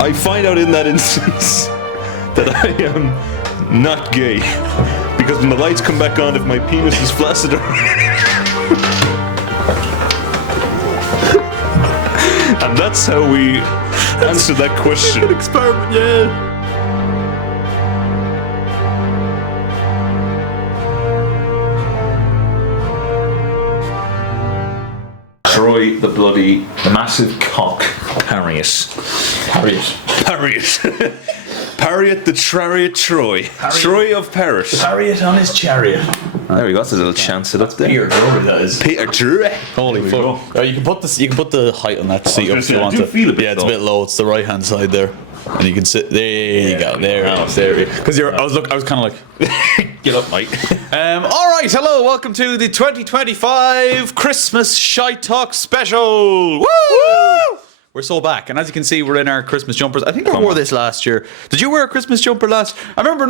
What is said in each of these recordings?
I find out in that instance that I am not gay. Because when the lights come back on, if my penis is flaccid or... And that's how we answer that question. An experiment, yeah. Troy, the bloody massive cock Harriet. Harriet the chariot Troy. Troy of Paris. Harriet on his chariot. There we go. That's a little chance it up there. Peter Drury, that is. Peter Drury. Holy fuck! You can put this. You can put the height on that seat up if you want to. Feel a bit it's a bit low. It's the right hand side there, and you can sit. There you go. There. Because I was kind of like, get up, mate. All right. Hello. Welcome to the 2025 Christmas ShiteTalk special. Woo! We're so back, and as you can see, we're in our Christmas jumpers. I think I wore this last year. Did you wear a Christmas jumper last? I remember,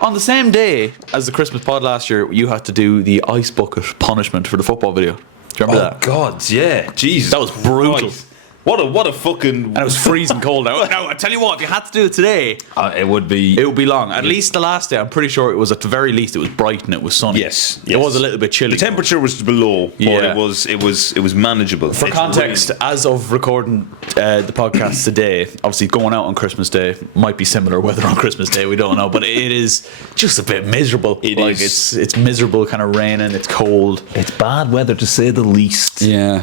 on the same day as the Christmas pod last year, you had to do the ice bucket punishment for the football video. Do you remember that? Oh God, yeah, Jesus, that was brutal. Christ. What a fucking... And it was freezing cold. Now, I tell you what, if you had to do it today... It would be long. At least the last day, I'm pretty sure it was, at the very least, it was bright and it was sunny. Yes. It was a little bit chilly. The temperature was below, but it was manageable. For context, as of recording the podcast today, obviously going out on Christmas Day might be similar weather on Christmas Day, we don't know, but it is just a bit miserable. It's miserable, kind of raining, it's cold. It's bad weather, to say the least. Yeah.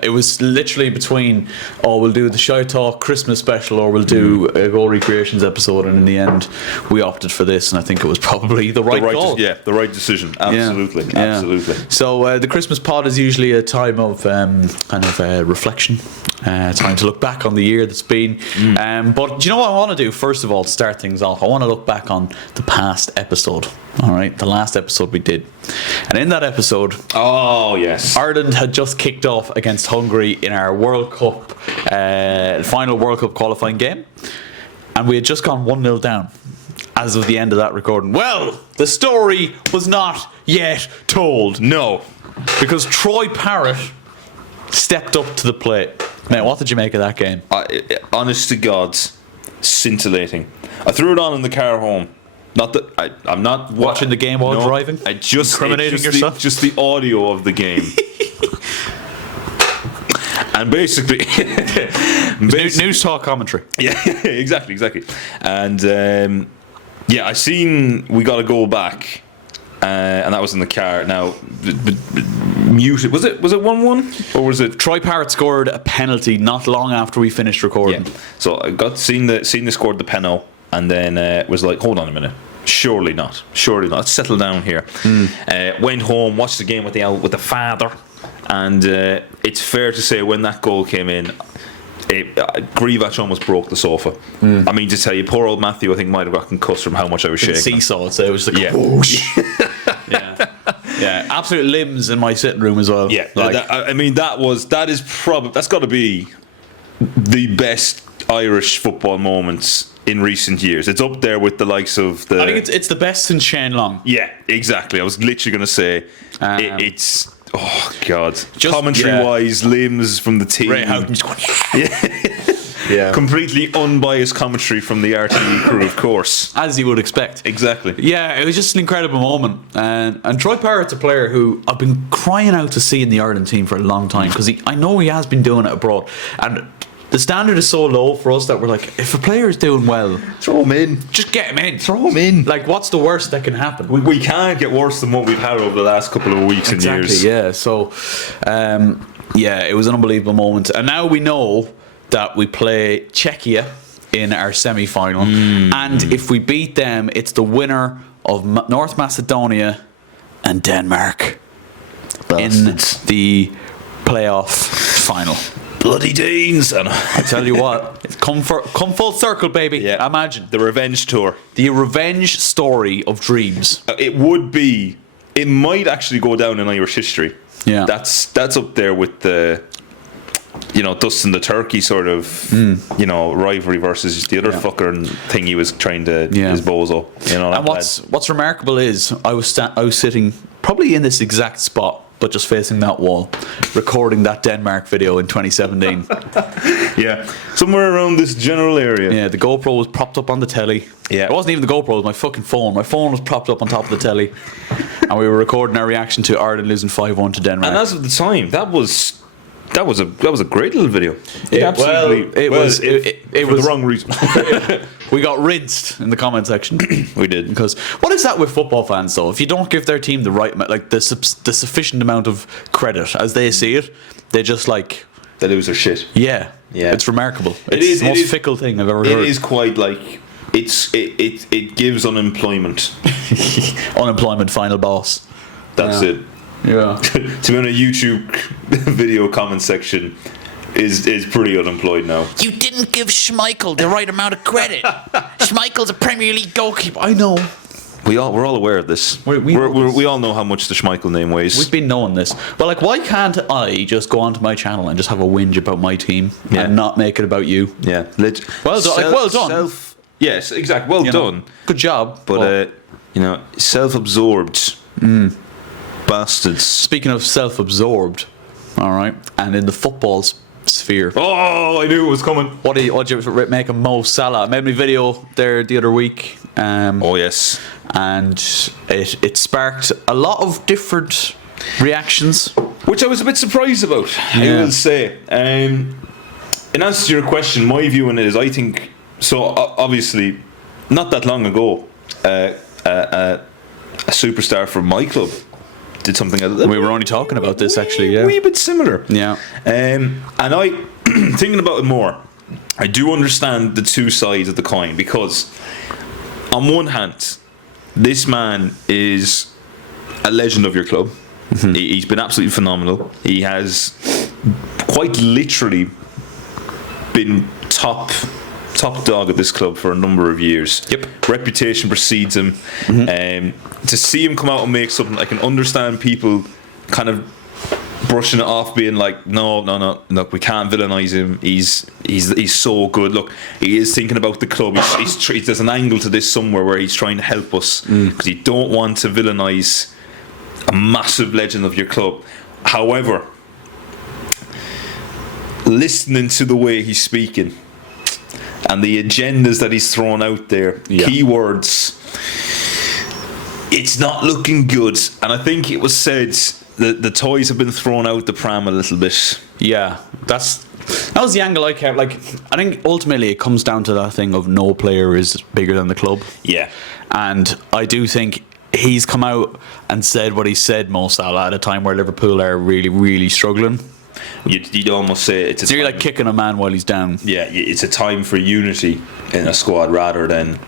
It was literally between... we'll do the ShiteTalk Christmas special, or we'll do a Goal Recreations episode, and in the end we opted for this, and I think it was probably the right call. The right decision. Absolutely. So the Christmas pod is usually a time of reflection, time to look back on the year that's been. But do you know what I want to do? First of all, to start things off, I want to look back on the past episode. All right, the last episode we did, and in that episode, Ireland had just kicked off against Hungary in our World Cup final World Cup qualifying game, and we had just gone 1-0 down as of the end of that recording. Well, the story was not yet told. No, because Troy Parrott stepped up to the plate. Man, what did you make of that game? Honest to God, scintillating. I threw it on in the car home. Not that I'm not watching the game while driving. Incriminating yourself. Just the audio of the game. And basically, news talk commentary. Yeah, exactly. And I seen we got to go back, and that was in the car. Now, muted. Was it 1-1 or was it? Troy Parrott scored a penalty not long after we finished recording. Yeah. So I got seen they scored the penalty, and then was like, hold on a minute. Surely not. Let's settle down here. Went home, watched the game with the father, and it's fair to say when that goal came in, GRZYWACZ almost broke the sofa. I mean, to tell you, poor old Matthew, I think might have got concussed from how much I was shaking. Seesaw, so it was like whoosh. Yeah, absolute limbs in my sitting room as well. Yeah, that's got to be the best Irish football moments in recent years. It's up there with the likes of the... I think it's the best since Shane Long. Yeah, exactly. I was literally going to say it's... Oh, God. Commentary-wise, limbs from the team. Ray Houghton's going, yeah. Completely unbiased commentary from the RTE crew, of course. As you would expect. Exactly. Yeah, it was just an incredible moment. And Troy Parrott's a player who I've been crying out to see in the Ireland team for a long time, because I know he has been doing it abroad. And the standard is so low for us that we're like, if a player is doing well, throw him in. Just get him in. Throw him in. Like, what's the worst that can happen? We can't get worse than what we've had over the last couple of weeks and years. Yeah. So, it was an unbelievable moment. And now we know that we play Czechia in our semi-final. And if we beat them, it's the winner of North Macedonia and Denmark Bastards. in the playoff final. Bloody Deans. And I tell you what, it's come full circle, baby. Yeah. Imagine. The revenge tour. The revenge story of dreams. It might actually go down in Irish history. Yeah. That's up there with the, Dustin the Turkey sort of, rivalry versus the other fucker and thing he was trying to, his bozo. And what's remarkable is I was sitting probably in this exact spot but just facing that wall, recording that Denmark video in 2017. Yeah, somewhere around this general area. Yeah, the GoPro was propped up on the telly. Yeah. It wasn't even the GoPro, it was my fucking phone. My phone was propped up on top of the telly. And we were recording our reaction to Ireland losing 5-1 to Denmark. And as of the time, that was a great little video. It was for the wrong reason. We got rinsed in the comment section. We did. Because what is that with football fans though? If you don't give their team the right, like the sufficient amount of credit as they see it, they just like They lose their shit. Yeah. It's remarkable. It's the most fickle thing I've ever heard. It is quite like it gives unemployment. Unemployment final boss. That's it. Yeah. To be on a YouTube video comment section is pretty unemployed now. You didn't give Schmeichel the right amount of credit. Schmeichel's a Premier League goalkeeper. I know. We're all aware of this. We all know how much the Schmeichel name weighs. We've been knowing this. But like, why can't I just go onto my channel and just have a whinge about my team and not make it about you? Yeah. Well done. Well done. Yes, exactly. Well done. Good job. But self-absorbed bastards. Speaking of self-absorbed, all right, and in the football sphere. Oh, I knew it was coming. What did you make of Mo Salah? I made me video there the other week. Oh yes. And it sparked a lot of different reactions, which I was a bit surprised about. I will say. In answer to your question, my view on it is, I think so. Obviously, not that long ago, a superstar from my club did something. We were only talking about this actually. Yeah, a wee bit similar. Yeah. And I, thinking about it more, I do understand the two sides of the coin, because on one hand, this man is a legend of your club. Mm-hmm. He's been absolutely phenomenal. He has quite literally been top dog at this club for a number of years. Yep. Reputation precedes him. Mm-hmm. To see him come out and make something, I can understand people kind of brushing it off, being like, no, look, we can't villainize him. He's so good. Look, he is thinking about the club. There's an angle to this somewhere where he's trying to help us, because you don't want to villainize a massive legend of your club. However, listening to the way he's speaking and the agendas that he's thrown out there, keywords, it's not looking good. And I think it was said that the toys have been thrown out the pram a little bit. Yeah, that was the angle I kept. Like, I think ultimately it comes down to that thing of no player is bigger than the club. Yeah. And I do think he's come out and said what he said, Mo Salah, at a time where Liverpool are really, really struggling. You'd almost say it's a so you're like kicking a man while he's down. Yeah, it's a time for unity in a squad rather than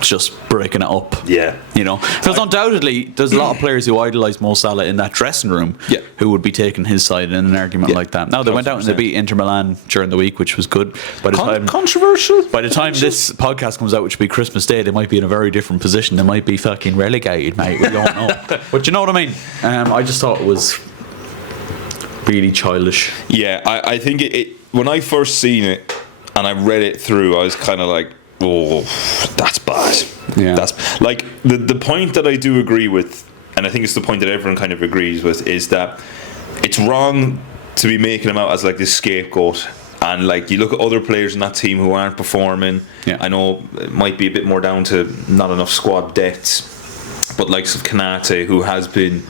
just breaking it up. Yeah. You know, because undoubtedly there's a lot of players who idolise Mo Salah in that dressing room who would be taking his side in an argument like that. Now, they went out and they beat Inter Milan during the week, which was good. By the time controversial. By the time this podcast comes out, which will be Christmas Day, they might be in a very different position. They might be fucking relegated, mate. We don't know. But you know what I mean? I just thought it was really childish. Yeah, I think it when I first seen it and I read it through, I was kind of like, oh, that's bad. Yeah. That's like the point that I do agree with, and I think it's the point that everyone kind of agrees with, is that it's wrong to be making him out as like this scapegoat. And like, you look at other players in that team who aren't performing. Yeah. I know it might be a bit more down to not enough squad depth, but likes of Kanate, who has been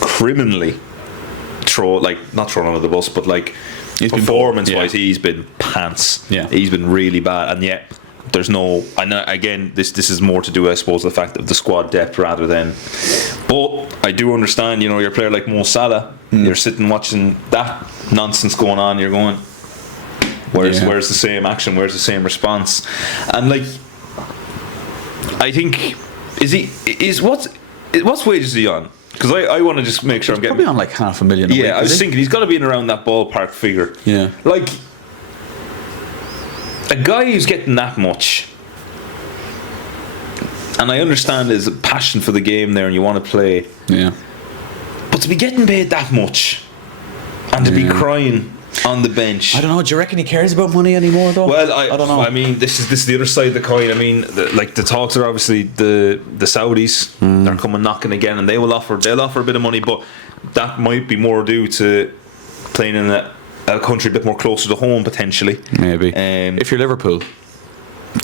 criminally not thrown under the bus, but like performance-wise, he's been pants. Yeah, he's been really bad, and yet there's no. And again, this is more to do, I suppose, the fact of the squad depth rather than. But I do understand, you're a player like Mo Salah. You're sitting watching that nonsense going on. You're going, where's the same action? Where's the same response? And like, I think what's wages is he on? Because I want to just make sure I'm getting... probably on like $500,000 a week. Yeah, I was thinking he's got to be in around that ballpark figure. Yeah. Like, a guy who's getting that much, and I understand there's a passion for the game there and you want to play. Yeah. But to be getting paid that much and to be crying on the bench... I don't know, do you reckon he cares about money anymore though? Well, I don't know. I mean, this is the other side of the coin. I mean, the talks are obviously the Saudis are coming knocking again, and they'll offer a bit of money. But that might be more due to playing in a country a bit more closer to home, potentially. Maybe. If you're Liverpool,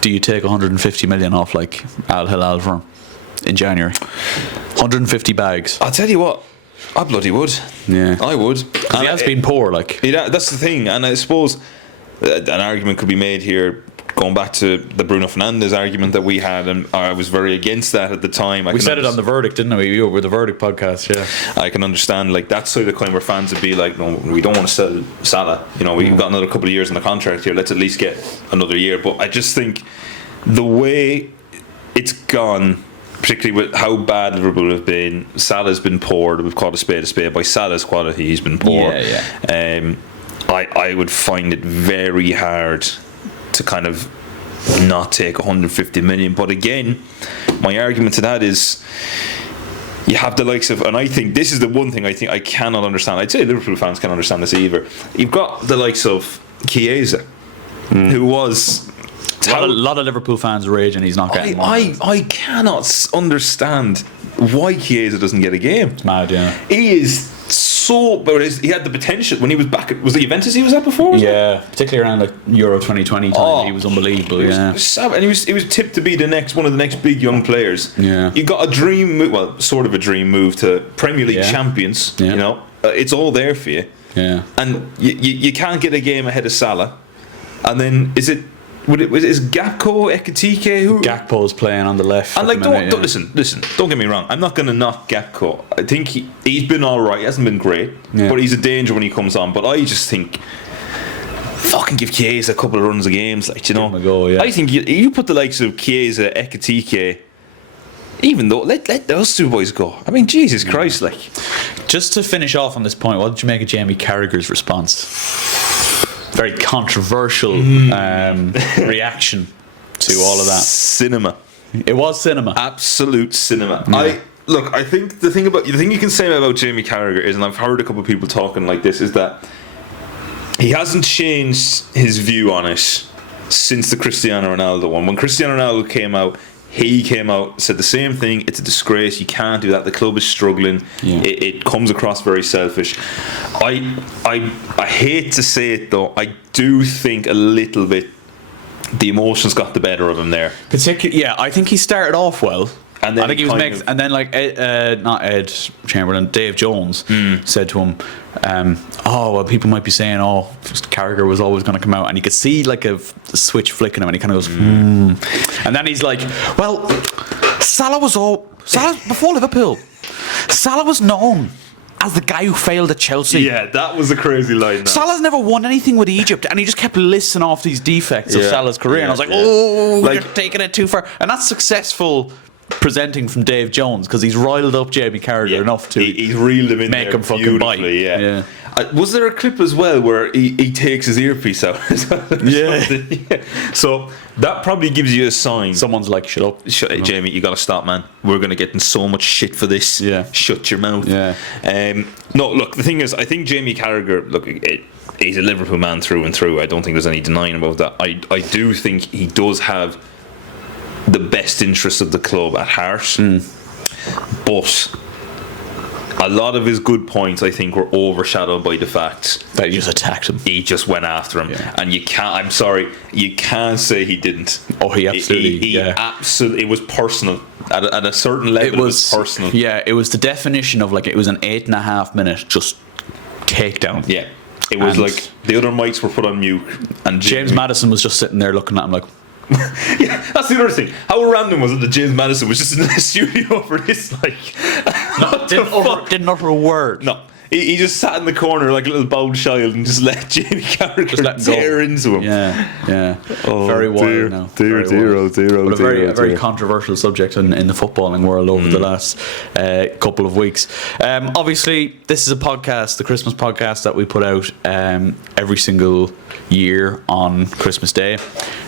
do you take 150 million off like Al Hilal for him in January? 150 bags. I'll tell you what, I bloody would. Yeah, I would. Because he has been poor, like. That's the thing, and I suppose an argument could be made here, going back to the Bruno Fernandes argument that we had, and I was very against that at the time. We said it on The Verdict, didn't we? We were the Verdict podcast, yeah. I can understand, like, that side of the coin where fans would be like, no, we don't want to sell Salah. You know, we've got another couple of years in the contract here. Let's at least get another year. But I just think the way it's gone, particularly with how bad Liverpool have been, Salah's been poor. We've called a spade. By Salah's quality, he's been poor. Yeah. I would find it very hard to kind of not take 150 million. But again, my argument to that is you have the likes of, and I think this is the one thing I think I cannot understand. I'd say Liverpool fans can't understand this either. You've got the likes of Chiesa, who was a lot of Liverpool fans rage and he's not getting one. I cannot understand why Chiesa doesn't get a game. It's mad, yeah. He is so, but he had the potential when he was back. Was it Juventus he was at before? Yeah, particularly around like Euro 2020 time, he was unbelievable. And he was tipped to be one of the next big young players. Yeah, you got a dream, well, sort of a dream move to Premier League champions. Yeah. You know, it's all there for you. Yeah, and you can't get a game ahead of Salah, and then is Gakpo, Ekitike who Gakpo's playing on the left, and like don't listen, don't get me wrong, I'm not going to knock Gakpo. I think he's been alright, he hasn't been great, but he's a danger when he comes on. But I just think fucking give Chiesa a couple of runs of games, like, you know. Give him a go, yeah. I think you put the likes of Chiesa, Ekitike, even though let those two boys go. I mean, Jesus Christ, like. Just to finish off on this point, what did you make of Jamie Carragher's response? Very controversial reaction to all of that. Cinema. It was cinema. Absolute cinema. Yeah. I think the thing you can say about Jamie Carragher is, and I've heard a couple of people talking like this, is that he hasn't changed his view on it since the Cristiano Ronaldo one. When Cristiano Ronaldo came out, he came out, said the same thing. It's a disgrace. You can't do that. The club is struggling. Yeah. It comes across very selfish. I hate to say it though. I do think a little bit the emotions got the better of him there. I think he started off well. And then I think he was and then like not Ed Chamberlain, Dave Jones said to him, well, people might be saying, Carragher was always going to come out, and you could see like a switch flicking him, and he kind of goes, and then he's like, well, Salah before Liverpool, Salah was known as the guy who failed at Chelsea. Yeah, that was a crazy line. That. Salah's never won anything with Egypt, and he just kept listing off these defects of Salah's career, and I was like, you're taking it too far. And that's successful presenting from Dave Jones, because he's riled up Jamie Carragher enough to he's reeled him in make him fucking bite. Yeah. Was there a clip as well where he takes his earpiece out? So that probably gives you a sign. Someone's like, shut up, Jamie, you gotta stop, man. We're gonna get in so much shit for this. Shut your mouth. No, look, the thing is, I think Jamie Carragher, look, he's a Liverpool man through and through. I don't think there's any denying about that. I do think he does have the best interests of the club at heart, but a lot of his good points, I think, were overshadowed by the fact that he just attacked him. He just went after him, and you can't say he didn't. Oh, he absolutely, absolutely, it was personal at a certain level. It was personal. Yeah, it was the definition of like, it was an 8.5 minute just takedown. Yeah, it was like the other mics were put on mute, and James Maddison was just sitting there looking at him like. Yeah, that's the other thing. How random was it that James Maddison was just in the studio for this? Like, didn't utter a word. No, he just sat in the corner like a little bowed child and just let Jamie Carragher tear into him. Yeah. Very wild now. Dear. But a very controversial subject in the footballing world over the last couple of weeks. Obviously, this is a podcast, the Christmas podcast that we put out every single year on Christmas Day.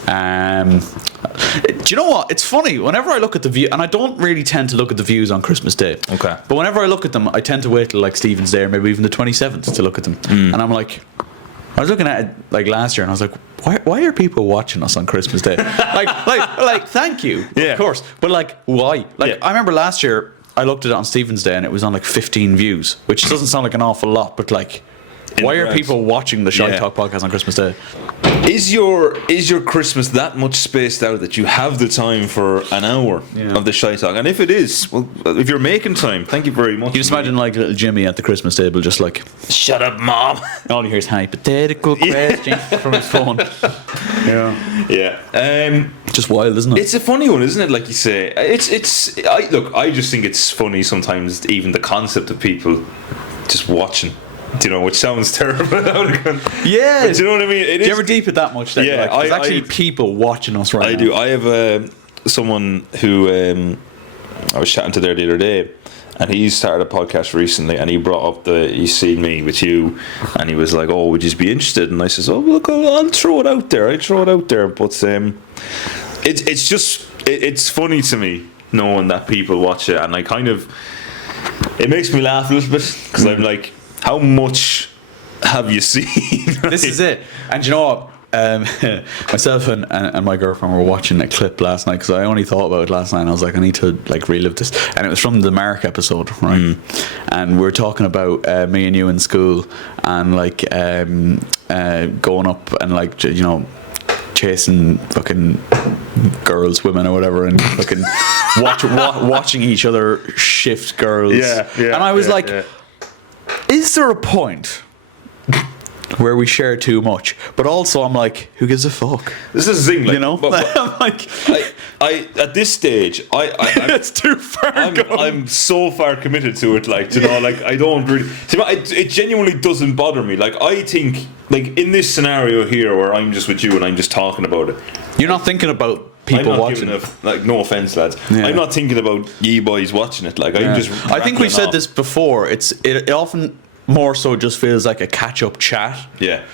Do you know what? It's funny. Whenever I look at the view, and I don't really tend to look at the views on Christmas Day. Okay. But whenever I look at them, I tend to wait till like Stephen's Day, or maybe even the 27th to look at them. And I'm like, I was looking at it like last year, and I was like, why are people watching us on Christmas Day? like, thank you, of course. But like, why? Like, I remember last year, I looked at it on Stephen's Day and it was on like 15 views, which doesn't sound like an awful lot, but like, why are people watching the ShiteTalk podcast on Christmas Day? Is your Christmas that much spaced out that you have the time for an hour of the ShiteTalk? And if it is, well, if you're making time, thank you very much. You just imagine like little Jimmy at the Christmas table, just like, shut up, Mom. all you hear is hypothetical question from his phone. Yeah. Just wild, isn't it? It's a funny one, isn't it? Like you say, I just think it's funny sometimes, even the concept of people just watching. Do you know, which sounds terrible. Yeah. But do you know what I mean? Do you ever deep it that much? That Yeah, like, there's actually people watching us right now. I do. I have someone who I was chatting to there the other day, and he started a podcast recently, and he brought up he's seen me with you, and he was like, "Oh, would you be interested?" And I says, "Oh, look, I'll throw it out there. But it's funny to me knowing that people watch it, and it makes me laugh a little bit because I'm like, how much have you seen? This is it. And you know what? Myself and my girlfriend were watching a clip last night because I only thought about it last night and I was like, I need to like relive this, and it was from the Mark episode, right? And we were talking about me and you in school and like going up and like, you know, chasing fucking girls, women or whatever, and fucking watching each other shift girls. And I was like, is there a point where we share too much? But also I'm like, who gives a fuck? This is the thing, like, you know? I'm like, I at this stage, it's too far gone. I'm so far committed to it, like, you know, like I don't really. It genuinely doesn't bother me. Like I think, like in this scenario here, where I'm just with you and I'm just talking about it. You're not thinking about people I'm not watching. like, no offense, lads. Yeah. I'm not thinking about ye boys watching it. Like I'm just. I think we've said this before. It often more so just feels like a catch-up chat. Yeah.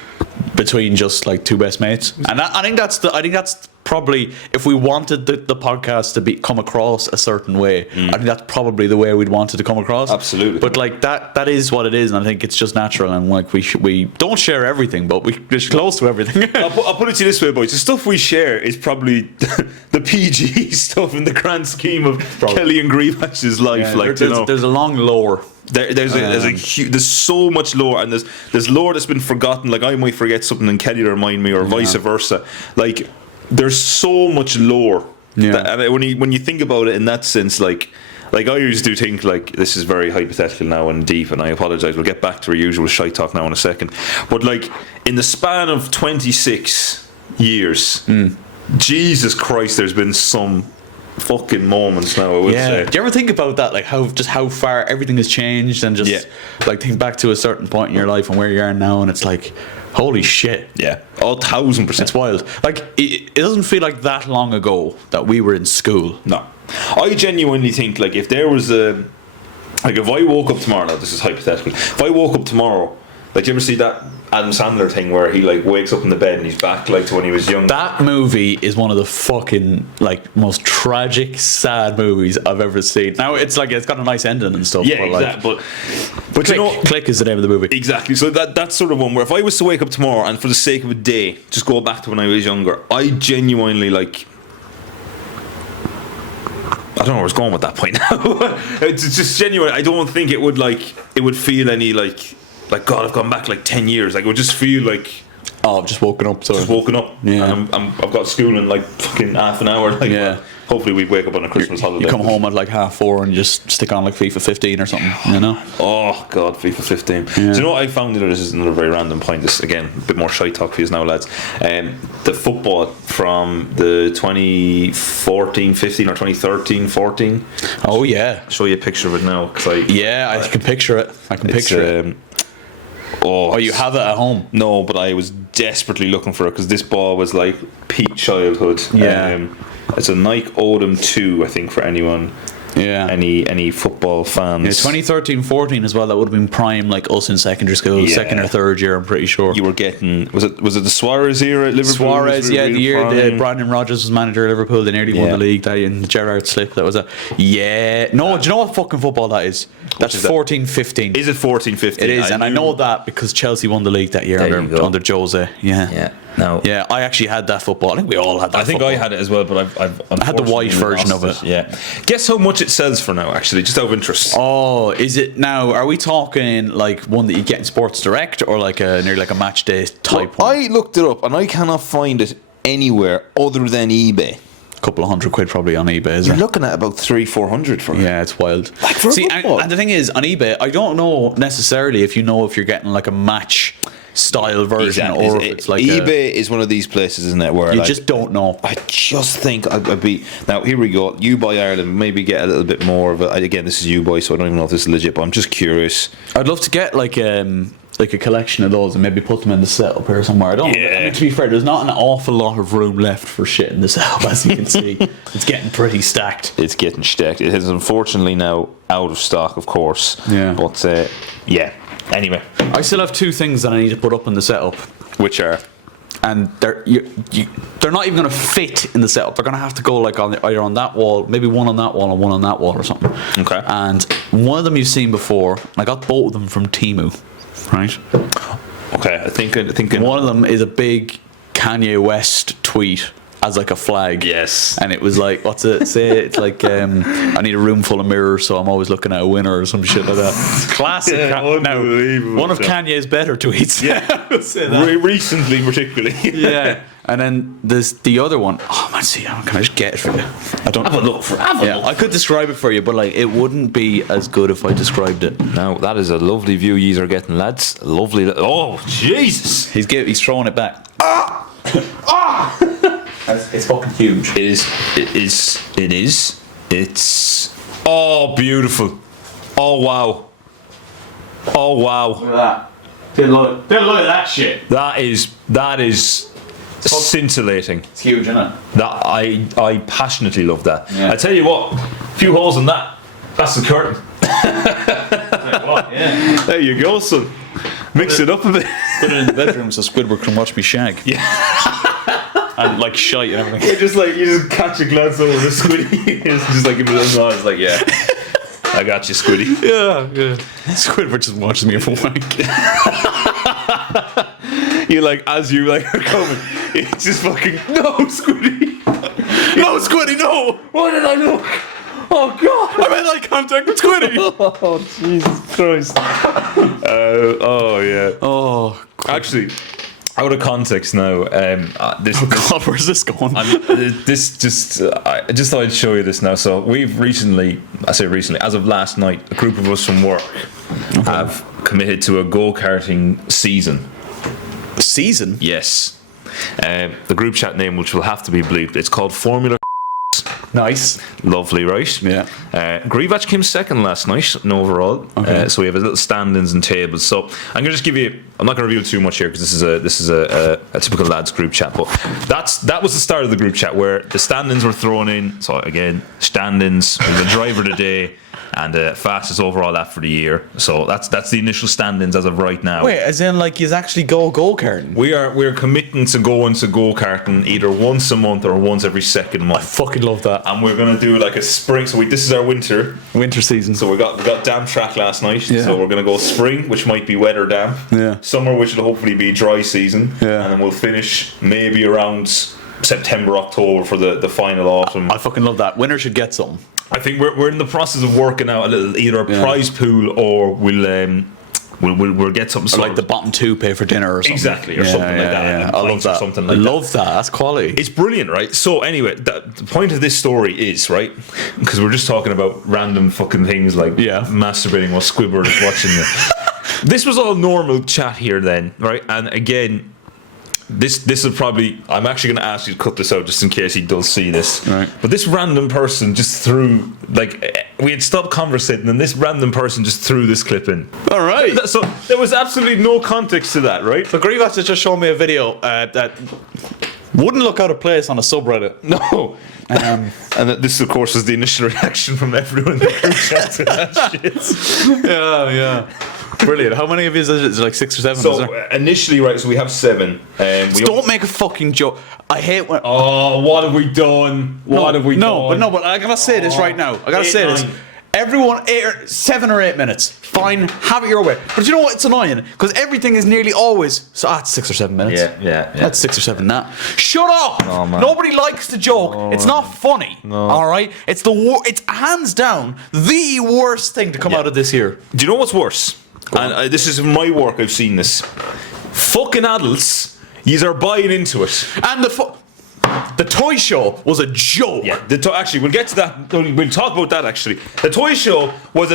Between just like two best mates, and I think that's probably, if we wanted the podcast to come across a certain way, I think that's probably the way we'd want it to come across. Absolutely. But like that is what it is, and I think it's just natural. And like we don't share everything, but we're close to everything. I'll put it to you this way, boys: the stuff we share is probably the PG stuff in the grand scheme of Kelly and GRZYWACZ's life. Yeah, like, you know, there's a long lore. There's so much lore, and there's lore that's been forgotten. Like I might forget something and Kelly will remind me, or vice versa. Like there's so much lore. That, and when you think about it in that sense, like I always do think, like, this is very hypothetical now and deep, and I apologise. We'll get back to our usual shite talk now in a second. But like in the span of 26 years, Jesus Christ, there's been some fucking moments now, I would say. Do you ever think about that, like how far everything has changed, and just like think back to a certain point in your life and where you are now, and it's like, holy shit. Yeah. 1,000%. It's wild. Like it doesn't feel like that long ago that we were in school. No. I genuinely think, like, if there was if I woke up tomorrow, now this is hypothetical, if I woke up tomorrow, like, do you ever see that Adam Sandler thing where he like wakes up in the bed and he's back like to when he was young? That movie is one of the fucking like most tragic, sad movies I've ever seen. Now it's like it's got a nice ending and stuff. Yeah, but exactly. Like, but Click, you know, Click is the name of the movie. Exactly. So that's sort of one where if I was to wake up tomorrow and for the sake of a day just go back to when I was younger, I genuinely like. I don't know where I was going with that point now. It's just genuine. I don't think it would feel any like God, I've gone back like 10 years. Like it would just feel like, oh, I've just woken up. Just woken up. Yeah. And I've got school in like fucking half an hour. Like, yeah. Hopefully we wake up on a Christmas holiday. You come home at like 4:30 and you just stick on like FIFA 15 or something, you know? Oh God, FIFA 15. Yeah. Do you know what I found? This is another very random point. This again, a bit more shite talk for you now, lads. The football from the 2014-15 or 2013-14. Oh yeah. I'll show you a picture of it now. I can picture it. I can picture it. Oh, you have it at home? No, but I was desperately looking for it because this ball was like peak childhood. Yeah. It's a Nike Odom 2, I think, for anyone. Yeah. Any football fans. Yeah, 2013-14 as well. That would have been prime, like us in secondary school, second or third year. I'm pretty sure. You were getting was it the Suarez era at Liverpool? Suarez, the year that Brandon Rodgers was manager of Liverpool, they nearly won the league. That in Gerrard slip. That was a do you know what fucking football that is? That's 14-15. Is it 14-15? It is, and I know that because Chelsea won the league that year under Jose. Yeah. Now, Yeah, I actually had that football. I think we all had that. I think football. I had it as well, but I've I had the white unfortunately version lost of it. Yeah. Guess how much it sells for now? Actually, just out of interest. Oh, is it now? Are we talking like one that you get in Sports Direct, or like nearly like a match day type one? I looked it up and I cannot find it anywhere other than eBay. Couple of £100 probably on eBay, is You're it? looking at about 300-400 for it. Yeah, it's wild. Like for a See, football. and the thing is, on eBay, I don't know necessarily if you're getting like a match style version, Exactly. or if it's like eBay is one of these places, isn't it, where you like, just don't know. I just think I'd be now. Here we go. You buy Ireland, maybe get a little bit more of it. Again, this is you buy, so I don't even know if this is legit. But I'm just curious. I'd love to get like a collection of those and maybe put them in the setup here somewhere. I don't. Yeah. I mean, to be fair, there's not an awful lot of room left for shit in the setup, as you can see. It's getting pretty stacked. It's getting stacked. It is unfortunately now out of stock, of course. Yeah. But yeah. Anyway, I still have two things that I need to put up in the setup, which are and they're not even going to fit in the setup. They're going to have to go like either on that wall, maybe one on that wall and one on that wall or something. Okay. And one of them you've seen before. I got both of them from Temu, right? okay. I think One of them is a big Kanye West tweet as like a flag. Yes. And it was like, what's it say? It's like, I need a room full of mirrors, so I'm always looking at a winner or some shit like that. Classic. Yeah, unbelievable One of stuff. Kanye's better tweets. Yeah. I'll say that. Recently, particularly. Yeah. And then there's the other one. Oh man, see, can I just get it for you? I don't Have a look for. Have a Yeah, look. I could describe it for you, but like it wouldn't be as good if I described it. Now that is a lovely view yous are getting, lads. Lovely. Oh Jesus! He's throwing it back. It's fucking huge. It is. It is. It is. It's. Oh, beautiful. Oh wow. Oh wow. Look at that. Look at that shit. That is scintillating. It's huge, isn't it? That I passionately love that. Yeah. I tell you what, a few holes in that. That's the curtain. Yeah. There you go, son. Mix it up a bit. Put it in the bedroom so Squidward can watch me shag. Yeah. And like shite and everything. You just catch a glance over the Squiddy. It's just like in the eyes, like yeah. I got you, Squiddy. Yeah. Squidward just watches me for wank. You like as you like are coming, it's just fucking no, Squiddy. No, Squiddy, no! Why did I look? Oh God! I made eye contact with Squiddy! Oh Jesus Christ! Oh yeah. Oh, Actually, out of context now. This. God, where's this going? This just I just thought I'd show you this now. So we've recently, I say recently, as of last night, a group of us from work have committed to a go-karting season. Season? Yes. The group chat name, which will have to be bleeped, it's called Formula. Nice. Lovely, right? Yeah. GRZYWACZ came second last night in overall. Okay. So we have a little standings and tables. So I'm gonna just give you. I'm not gonna reveal too much here because this is a typical lads group chat. But that was the start of the group chat where the standings were thrown in. So again, standings. We have a driver today and fastest overall lap for the year. So that's the initial standings as of right now. Wait, as in like you actually go-karting? We're committing to going to go-karting either once a month or once every second month. Fucking love that. And we're gonna do like a spring. So this is our winter. Winter season. So we got damp track last night. Yeah. So we're gonna go spring, which might be weather damp. Yeah. Summer, which will hopefully be dry season. Yeah. And then we'll finish maybe around September, October for the final autumn. I fucking love that. Winner should get something. I think we're in the process of working out a little either a prize pool or we'll get something Or sorted. like the bottom two pay for dinner or something. Exactly, or something like that. Yeah. And I love pints or that. something I like that. love that. That's quality. It's brilliant, right? So anyway, the point of this story is, right, because we're just talking about random fucking things like masturbating while Squidward is watching you. This was all normal chat here then, right? And again, this is probably, I'm actually going to ask you to cut this out just in case he does see this. Right. But this random person just threw, like, we had stopped conversating and this random person just threw this clip in. All right. So there was absolutely no context to that, right? So GRZYWACZ has just shown me a video that wouldn't look out of place on a subreddit. No. And this, of course, was the initial reaction from everyone in the group chat to that shit. Yeah. Brilliant. How many of you is it? Is it like 6 or 7? So initially, right, so we have 7. Don't make a fucking joke. I hate when. Oh, what have we done? What have we done? But I gotta say this right now. I gotta say this. Everyone, 7 or 8 minutes. Fine, have it your way. But you know what? It's annoying because everything is nearly always. So that's 6 or 7 minutes. Yeah. That's 6 or 7. That. Shut up! Oh, man. Nobody likes the joke. It's not funny. All right. It's it's hands down the worst thing to come out of this year. Do you know what's worse? And this is in my work. I've seen this. Fucking adults, yous are buying into it. And the toy show was a joke. Yeah, actually, we'll get to that. We'll talk about that. Actually, the toy show was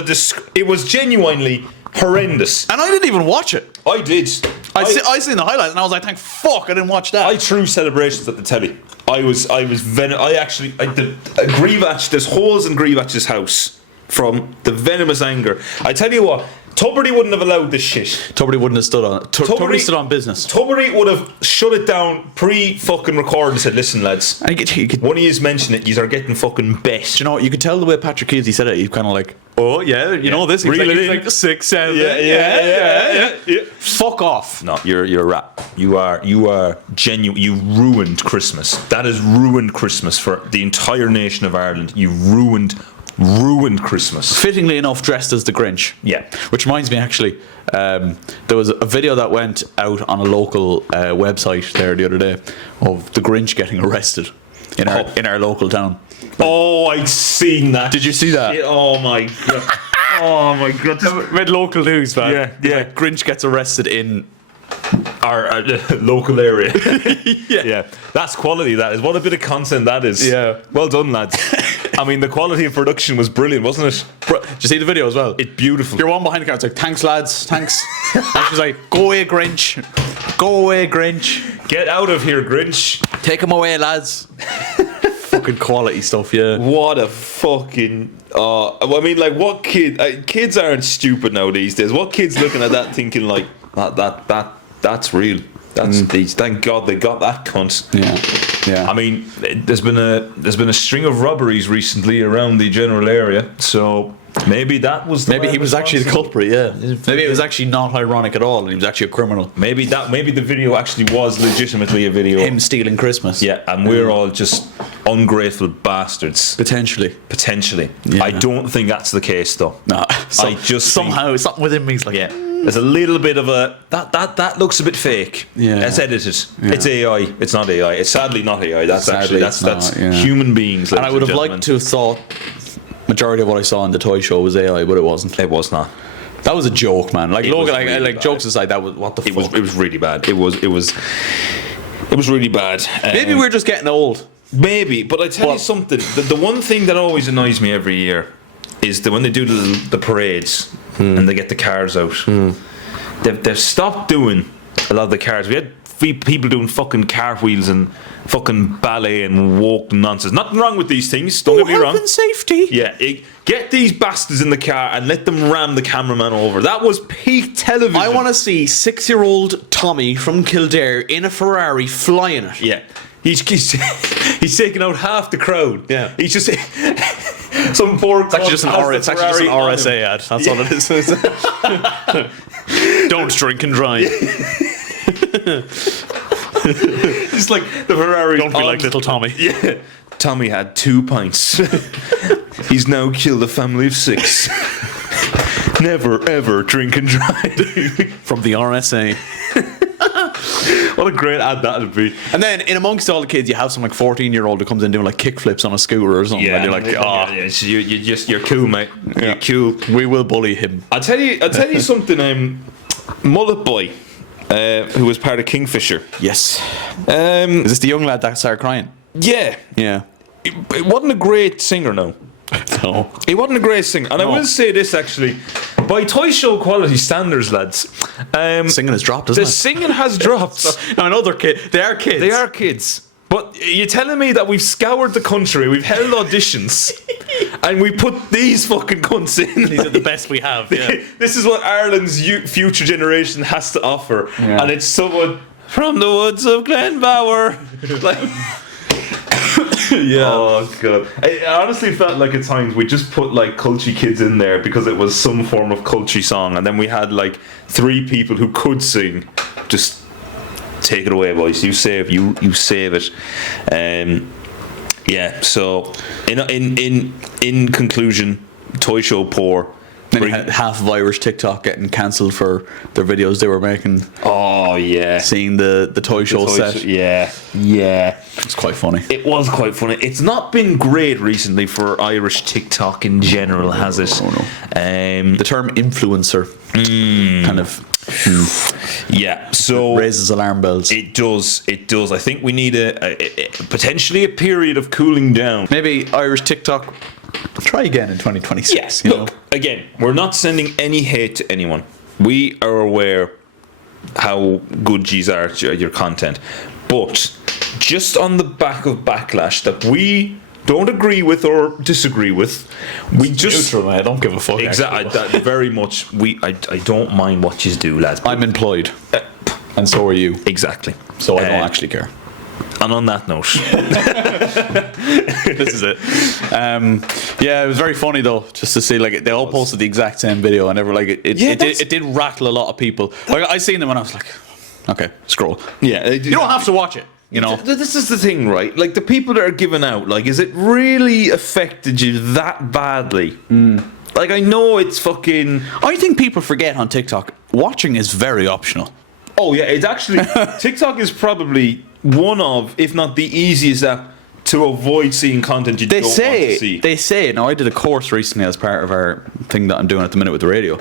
it was genuinely horrendous. And I didn't even watch it. I did. I seen the highlights and I was like, thank fuck I didn't watch that. I threw celebrations at the telly. GRZYWACZ, there's holes in GRZYWACZ's house from the venomous anger. I tell you what, Tubridy wouldn't have allowed this shit. Tubridy wouldn't have stood on it. Tubridy stood on business. Tubridy would have shut it down pre-fucking record and said, listen lads, and you could, one of yous mentioned it, yous are getting fucking bet. You know, you could tell the way Patrick Keelty said it, he's kind of like, oh yeah, you know this. He's like 6, 7. Yeah. Fuck off. No, you're a rat. You are genuine. You ruined Christmas. That has ruined Christmas for the entire nation of Ireland. You ruined Christmas. Fittingly enough, dressed as the Grinch. Yeah. Which reminds me, actually, there was a video that went out on a local website there the other day of the Grinch getting arrested in our local town. Oh, I'd seen that. Did you see that? Shit. Oh my god. Oh my god. Read local news, man. Yeah. Like, Grinch gets arrested in our local area. Yeah. That's quality. That is. What a bit of content that is. Yeah. Well done, lads. I mean, the quality of production was brilliant, wasn't it? Did you see the video as well? It's beautiful. Your one behind the camera, it's like, thanks lads, thanks. And she's like, go away Grinch. Go away Grinch. Get out of here, Grinch. Take him away, lads. Fucking quality stuff, yeah. What a fucking... I mean, like, what kid... kids aren't stupid now these days. What kid's looking at that thinking, like, that's real. Thank God they got that cunt. Yeah. I mean, there's been a string of robberies recently around the general area, so maybe that was maybe he was actually the culprit. Yeah, maybe it was actually not ironic at all, and he was actually a criminal. Maybe the video actually was legitimately a video him stealing Christmas. Yeah, and we're all just ungrateful bastards. Potentially. Yeah. I don't think that's the case though. No, I just somehow something within me is like, yeah. There's a little bit of a that looks a bit fake. Yeah, it's edited. Yeah. It's AI. It's not AI. It's sadly not AI. That's yeah. human beings. And I would have liked to have thought majority of what I saw in the toy show was AI, but it wasn't. It was not. That was a joke, man. Like Logan, really jokes aside, that was what the fuck. It was really bad. It was really bad. Maybe we're just getting old. Maybe, but I tell you something. The one thing that always annoys me every year is that when they do the parades and they get the cars out, they've stopped doing a lot of the cars. We had people doing fucking cartwheels and fucking ballet and woke nonsense. Nothing wrong with these things. Don't get me wrong. Health and safety. Yeah, get these bastards in the car and let them ram the cameraman over. That was peak television. I want to see 6-year-old Tommy from Kildare in a Ferrari flying it. Yeah. He's taking out half the crowd. Yeah. He's just some poor. It's actually just an RSA ad. That's all it is. Don't drink and drive. It's like the Ferrari. Don't be like little Tommy. Yeah. Tommy had 2 pints. He's now killed a family of 6. Never ever drink and drive. From the RSA. What a great ad that would be. And then in amongst all the kids, you have some like 14-year-old who comes in doing like kickflips on a scooter or something. Yeah, and you're like, you're cool, mate. You're cool. We will bully him. I'll tell you something. Mullet Boy, who was part of Kingfisher. Yes. Is this the young lad that started crying? Yeah. It wasn't a great singer, no. No. He wasn't a great singer. And I will say this actually, by toy show quality standards, lads, singing has dropped, isn't it? The singing has dropped. No, I know they are kids. They are kids. But you're telling me that we've scoured the country, we've held auditions, and we put these fucking cunts in. These are the best we have, yeah. This is what Ireland's future generation has to offer. Yeah. And it's someone from the woods of Glenbower. Yeah. Oh god. I honestly felt like at times we just put like culty kids in there because it was some form of culty song, and then we had like 3 people who could sing. Just take it away, boys. You save it. Yeah. So in conclusion, toy show poor. Then you had half of Irish TikTok getting cancelled for their videos they were making. Oh yeah, Seeing the toy show set. Yeah. It's quite funny. It was quite funny. It's not been great recently for Irish TikTok in general, has it? No. The term influencer kind of so raises alarm bells. It does. I think we need a potentially a period of cooling down. Maybe Irish TikTok try again in 2026. Yes. Look, again, we're not sending any hate to anyone. We are aware how good G's are at your content, but just on the back of backlash that we don't agree with or disagree with, we just neutral, I don't give a fuck. exactly very much. I don't mind what you do, lads. I'm employed, and so are you. Exactly. So I don't actually care. And on that note, This is it. It was very funny though, just to see like they all posted the exact same video, and they were like, it did rattle a lot of people. Like I seen them and I was like, okay, scroll. yeah, You don't have to watch it. You know, this is the thing, right? Like the people that are giving out, like, is it really affected you that badly? Like, I know it's fucking. I think people forget on TikTok watching is very optional. Oh yeah, it's actually TikTok is probably one of, if not the easiest app to avoid seeing content you don't want to see. They say, now I did a course recently as part of our thing that I'm doing at the minute with the radio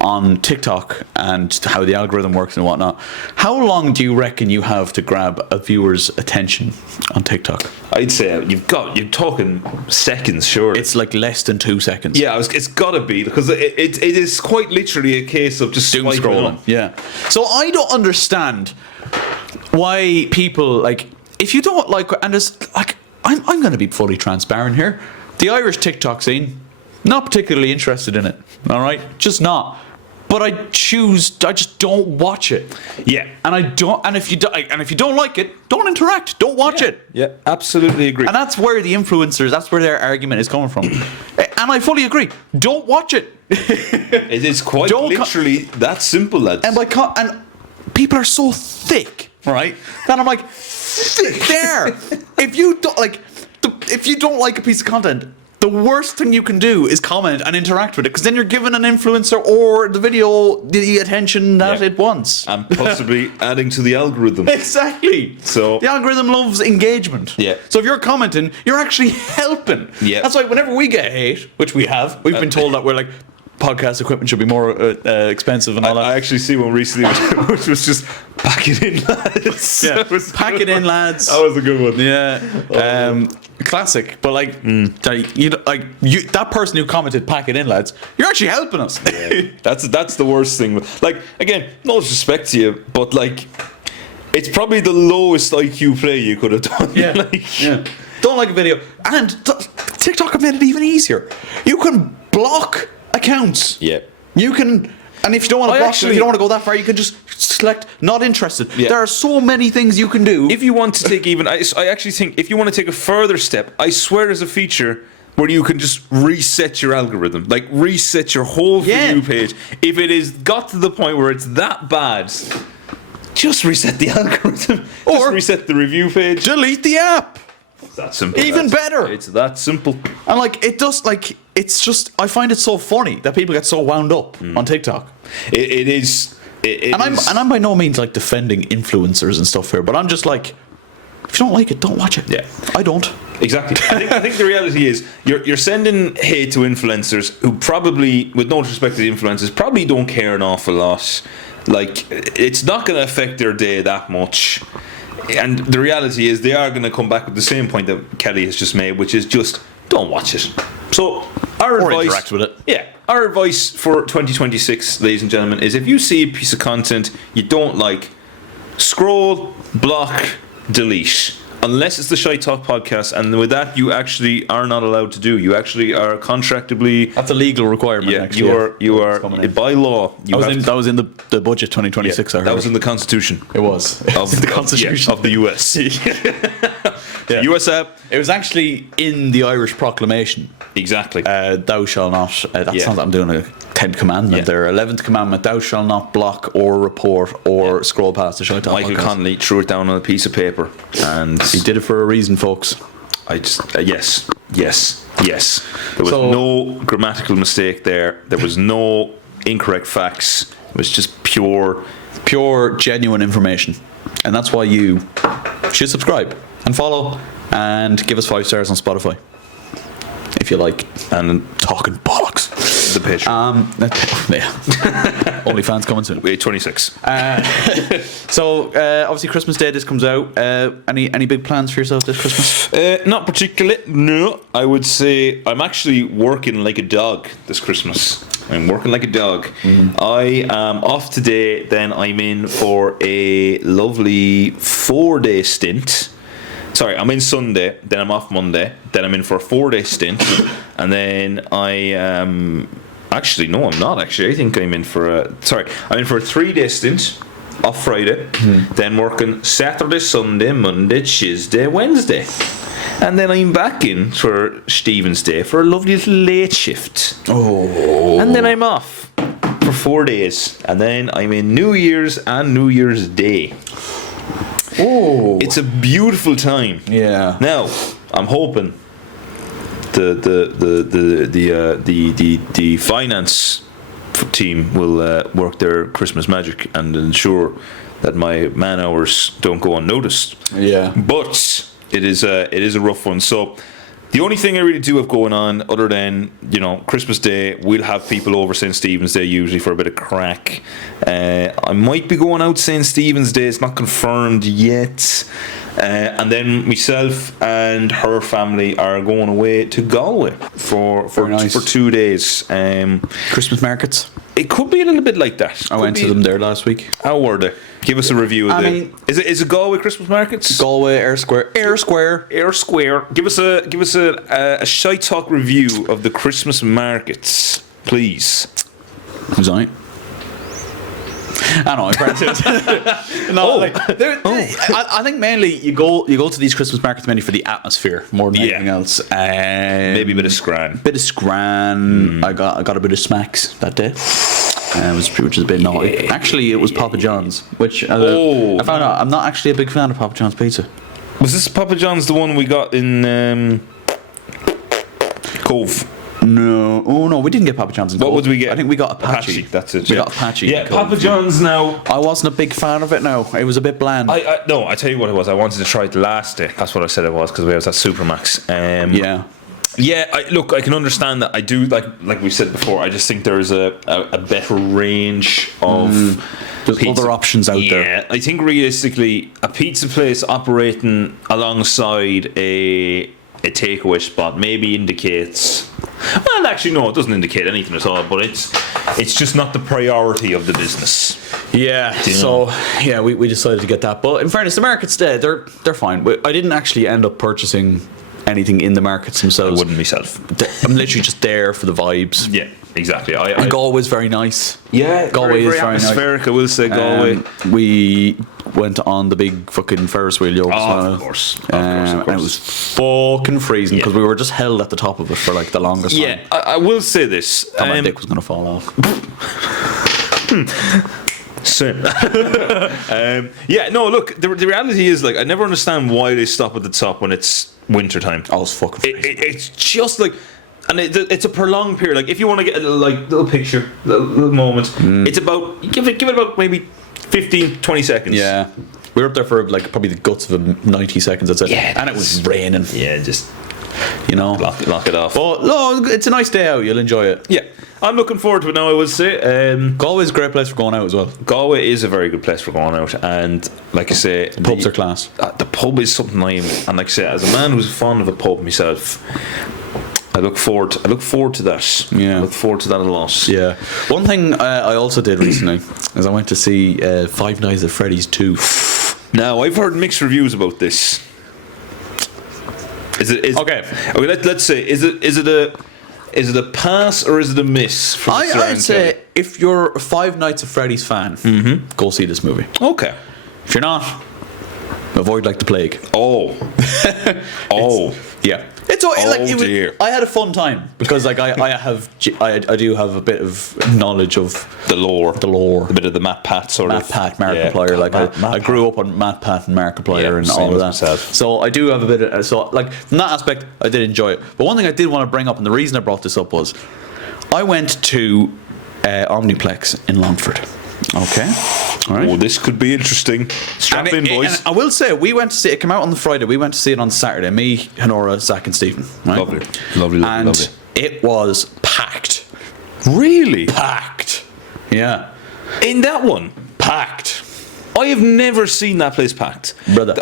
on TikTok and how the algorithm works and whatnot. How long do you reckon you have to grab a viewer's attention on TikTok? I'd say you're talking seconds, sure. It's like less than 2 seconds. Yeah, it's got to be, because it is quite literally a case of just Doom swiping scrolling. up. Yeah. So I don't understand why people, like, if you don't like, and there's like, I'm going to be fully transparent here. The Irish TikTok scene, not particularly interested in it. All right, just not. But I just don't watch it. Yeah, And if you don't like it, don't interact. Don't watch it. Yeah, absolutely agree. And that's where the influencers, that's where their argument is coming from. And I fully agree. Don't watch it. It is quite literally that simple, lads. And people are so thick, right? That I'm like, there. If you don't like a piece of content, the worst thing you can do is comment and interact with it, because then you're giving an influencer or the video the attention that it wants, and possibly adding to the algorithm. Exactly. So the algorithm loves engagement. Yeah. So if you're commenting, you're actually helping. Yeah. That's why whenever we get hate, which we've been told that we're like, podcast equipment should be more expensive and all that. I actually see one recently which was just pack it in, lads. Yeah. Pack it in, lads. That was a good one. Yeah. Classic. But like, that person who commented "pack it in, lads," you're actually helping us. Yeah. That's the worst thing. Like, again, no disrespect to you, but like, it's probably the lowest IQ play you could have done. Yeah. Don't like a video, and TikTok have made it even easier. You can block accounts. Yeah. You can, and if you don't want to block them, if you don't want to go that far, you can just select not interested. Yeah. There are so many things you can do. If you want to take I actually think if you want to take a further step, I swear there's a feature where you can just reset your algorithm, like reset your whole For You page. If it is got to the point where it's that bad, just reset the algorithm. Or just reset the review page. delete the app. It's that simple. Even better. It's that simple. And like, it does, like, it's just, I find it so funny that people get so wound up on TikTok. It is. I'm by no means like defending influencers and stuff here, but I'm just like, if you don't like it, don't watch it. Yeah. I don't. Exactly. I think the reality is you're sending hate to influencers who probably, with no disrespect to the influencers, probably don't care an awful lot. Like, it's not going to affect their day that much. And the reality is they are going to come back with the same point that Kelly has just made, which is just don't watch it. So our advice, interact with it. Yeah, our advice for 2026, ladies and gentlemen, is if you see a piece of content you don't like, scroll, block, delete. Unless it's the ShiteTalk podcast, and with that you actually are not allowed to do. You actually are contractually. That's a legal requirement. Yeah, actually, you are by law. That was in the budget 2026. Yeah, that was in the Constitution. It was Of the Constitution of the US. Yeah. US app. It was actually in the Irish Proclamation. Exactly. Thou shalt not. That's not that I'm doing a 10th commandment there. 11th commandment: thou shalt not block or report or scroll past the ShiteTalk Michael podcast. Connolly threw it down on a piece of paper, and He did it for a reason, folks. I just yes. Yes. There was So- no grammatical mistake there. There was no incorrect facts. It was just pure. Genuine information, and that's why you should subscribe and follow and give us 5 stars on Spotify if you like. And Talking bollocks. the pitch. Yeah. OnlyFans coming soon. Wait, 26. So obviously Christmas Day this comes out. Any big plans for yourself this Christmas? Not particularly. No, I would say I'm actually working like a dog this Christmas. I'm working like a dog. I am off today. Then I'm in for a lovely 4-day stint. Sorry, I'm in Sunday. Then I'm off Monday. Then I'm in for a 4-day stint, and then I'm no, I'm not actually. I think I'm in for a 3-day stint. Off Friday, then working Saturday, Sunday, Monday, Tuesday, Wednesday. And then I'm back in for Stephen's Day for a lovely little late shift. Oh. And then I'm off for 4 days. And then I'm in New Year's and New Year's Day. Oh. It's a beautiful time. Yeah. Now, I'm hoping the finance team will work their Christmas magic and ensure that my man hours don't go unnoticed. Yeah. But it is a rough one. So the only thing I really do have going on, other than Christmas Day, we'll have people over St. Stephen's Day usually for a bit of crack. I might be going out St. Stephen's Day. It's not confirmed yet. And then myself and her family are going away to Galway for nice. 2 days. Christmas markets. It could be a little bit like that. I went to them there last week. How were they? Give us a review of is it Galway Christmas markets? Galway, Air Square. Ayr Square. Give us a ShiteTalk review of the Christmas markets, please. Who's on it? I know. I think mainly you go to these Christmas markets mainly for the atmosphere more than anything else. Maybe a bit of scran. I got a bit of smacks that day. Which is a bit naughty. Actually, it was Papa John's, which I found out I'm not actually a big fan of Papa John's pizza. Was this Papa John's the one we got in Cove? No, we didn't get Papa John's in Cove. What would we get? I think we got Apache. That's it. We got Apache. Yeah, Papa John's now. I wasn't a big fan of it. No, it was a bit bland. I tell you what it was. I wanted to try it the last day. That's what I said it was because we was at Supermax. Yeah. Yeah, I can understand that. I do like we said before. I just think there's a better range of There's pizza. other options out there. Yeah, I think realistically, a pizza place operating alongside a takeaway spot maybe indicates. Well, actually, no, it doesn't indicate anything at all. But it's just not the priority of the business. Yeah. So yeah, we decided to get that. But in fairness, the markets they're fine. I didn't actually end up purchasing anything in the markets themselves. I wouldn't myself. I'm literally just there for the vibes. Yeah, exactly. And Galway's very nice. Yeah, Galway is very atmospheric. I will say Galway. We went on the big fucking Ferris wheel yoke. Of course. And it was fucking freezing because we were just held at the top of it for like the longest time. Yeah, I will say this. Thought my dick was going to fall off. Same. Look, the reality is, like, I never understand why they stop at the top when it's wintertime. I was fucking freezing. It's just like, and it's a prolonged period. Like, if you want to get a little picture, little moment, it's about, give it about maybe 15, 20 seconds. Yeah. We were up there for like probably the guts of 90 seconds, I'd say. Yeah, and it was raining. Yeah, just lock it off. But no, it's a nice day out. You'll enjoy it. Yeah, I'm looking forward to it now, I would say. Galway's a great place for going out as well. Galway is a very good place for going out, and like I say, The pubs are class. The pub is something and like I say, as a man who's fond of a pub myself, I look forward to that. Yeah. I look forward to that a lot. Yeah. One thing I also did recently is I went to see Five Nights at Freddy's 2. Now, I've heard mixed reviews about this. Okay, let's say, is it a pass or is it a miss? I'd say if you're a Five Nights at Freddy's fan, go see this movie. Okay. If you're not, avoid like the plague. Oh. Yeah, it's all, like it was, dear. I had a fun time because like I do have a bit of knowledge of The lore. a A bit of the Matt Pat sort Matt of. Pat, Markiplier. Like I grew up on Matt Pat and Markiplier Yeah, and same all of that. as myself. So I do have a bit of so like from that aspect, I did enjoy it. But one thing I did want to bring up, and the reason I brought this up was, I went to Omniplex in Longford. Okay, all right. Oh, this could be interesting. Strap in, boys. And I will say, we went to see it. Came out on the Friday. We went to see it on Saturday. Me, Honora, Zach, and Stephen. Right? Lovely, and it was packed. Really? Packed. Yeah, In that one? packed. I have never seen that place packed. Brother.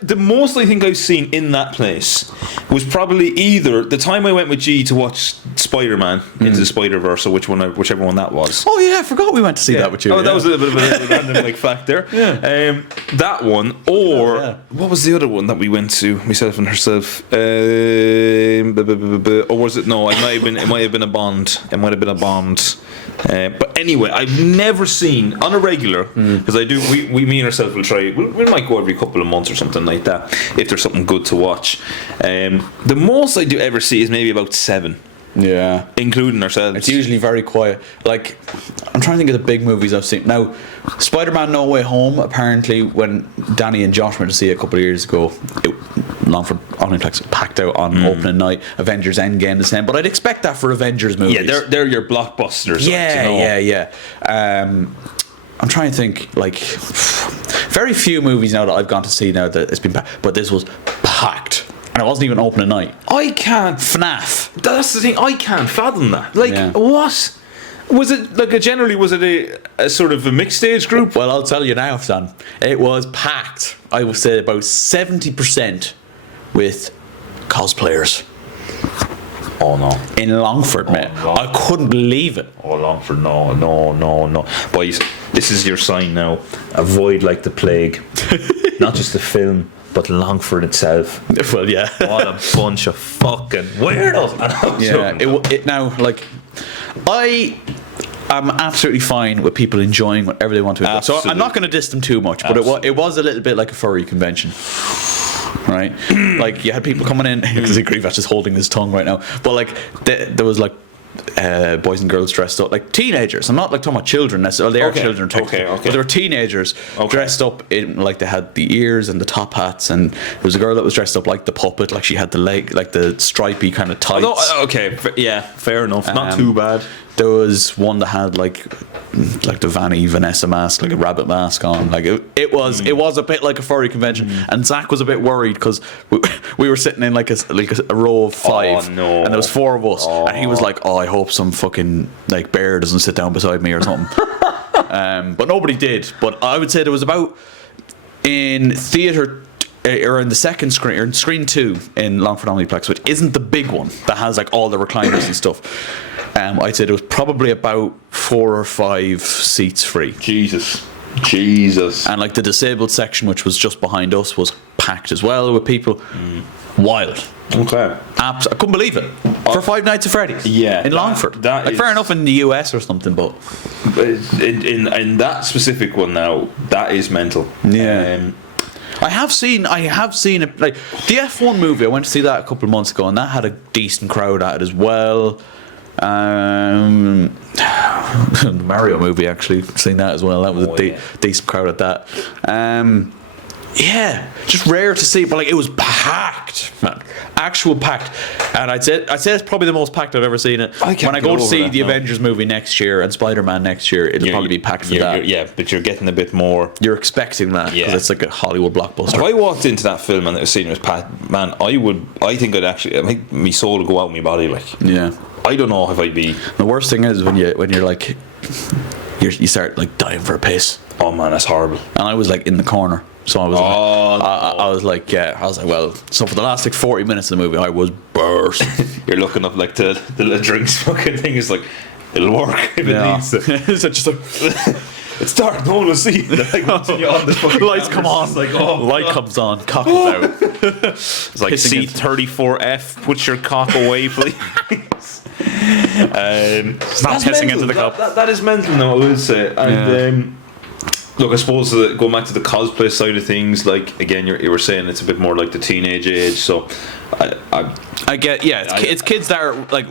The most I think I've seen in that place was probably either the time I went with G to watch Spider-Man Into the Spider-Verse, or whichever one that was. Oh yeah, I forgot we went to see that with you. Oh, yeah. that was a bit of a random like fact there. Yeah. That one, or Yeah. what was the other one that we went to? Myself and herself. Or was it? No, it might have been a Bond. It might have been a Bond. But anyway, I've never seen on a regular, because I do. Me and ourselves will try. We might go every couple of months or something like that if there's something good to watch. The most I do ever see is maybe about 7. Yeah. Including ourselves. It's usually very quiet. Like, I'm trying to think of the big movies I've seen. Now, Spider-Man No Way Home, apparently, when Danny and Josh went to see it a couple of years ago, Longford Omniplex packed out on opening night. Avengers Endgame the same. But I'd expect that for Avengers movies. Yeah, they're your blockbusters. Yeah, like, you know. yeah. I'm trying to think, like, very few movies now that I've gone to see now that it's been packed. But this was packed. And it wasn't even opening night. I can't. FNAF. That's the thing. I can't fathom that. Like, Yeah. what was it? Like, was it a sort of a mixed age group? Well, I'll tell you now, son. It was packed. I would say about 70% with cosplayers Oh no. in Longford, mate. no. I couldn't believe it. Oh, Longford, no. Boys, this is your sign now. Avoid like the plague. Not just the film, but Longford itself. Well, yeah. What a bunch of fucking weirdos. Yeah. It now, like, I am absolutely fine with people enjoying whatever they want to enjoy. So I'm Absolutely. not going to diss them too much, but it was a little bit like a furry convention. Right? Like, you had people coming in, because GRZYWACZ is holding his tongue right now, but like, there was like, boys and girls dressed up like teenagers. I'm not like talking about children necessarily. They are Okay, children technically, okay. but they were teenagers dressed up in, like, they had the ears and the top hats, and there was a girl that was dressed up like the puppet, like she had the leg, like the stripy kind of tights. Okay, yeah, fair enough. Not too bad. There was one that had like the Vanessa mask, like a rabbit mask on. Like it was a bit like a furry convention, and Zach was a bit worried because we were sitting in like a row of 5, Oh, no. and there was 4 of us, and he was like, "Oh, I hope some fucking like bear doesn't sit down beside me or something." But nobody did. But I would say there was about in theatre. Or in the second screen, or in screen 2 in Longford Omniplex, which isn't the big one that has like all the recliners and stuff. I'd say there was probably about 4 or 5 seats free. Jesus. And like the disabled section, which was just behind us, was packed as well with people. Wild. Okay. I couldn't believe it. For 5 Nights at Freddy's. Yeah, In Longford. that Like, is- fair enough in the US or something, but In that specific one now, that is mental. Yeah. I have seen it, like the F1 movie. I went to see that a couple of months ago, and that had a decent crowd at it as well. The Mario movie, actually, seen that as well. That was a decent crowd at that. Yeah, just rare to see, but like it was packed, man, actual packed. And I'd say it's probably the most packed I've ever seen it. I can't When I get go to over see that, the no. Avengers movie next year and Spider-Man next year, it'll probably be packed for that. Yeah, but you're getting a bit more. You're expecting that because Yeah. it's like a Hollywood blockbuster. If I walked into that film and the scene was packed, man, I think my soul would go out of my body. Like, Yeah. I don't know if I'd be. The worst thing is when you're like you start like dying for a piss, Oh man, that's horrible. and I was like in the corner, so I was Oh, I was like, well, so for the last like 40 minutes of the movie I was burst. You're looking up like the little drinks fucking thing is like, it'll work if it needs to. So just like, It's dark, no one will see. Like, once you're on the fucking lights come camera, on, it's like, oh, light comes on, cock is out. it's like Pissing C34F. Put your cock away, please. Stop That's pissing mental. into the cup. That is mental, no, I would say. And Look, I suppose going back to the cosplay side of things, like again, you were saying it's a bit more like the teenage age. So, I get, it's kids that are like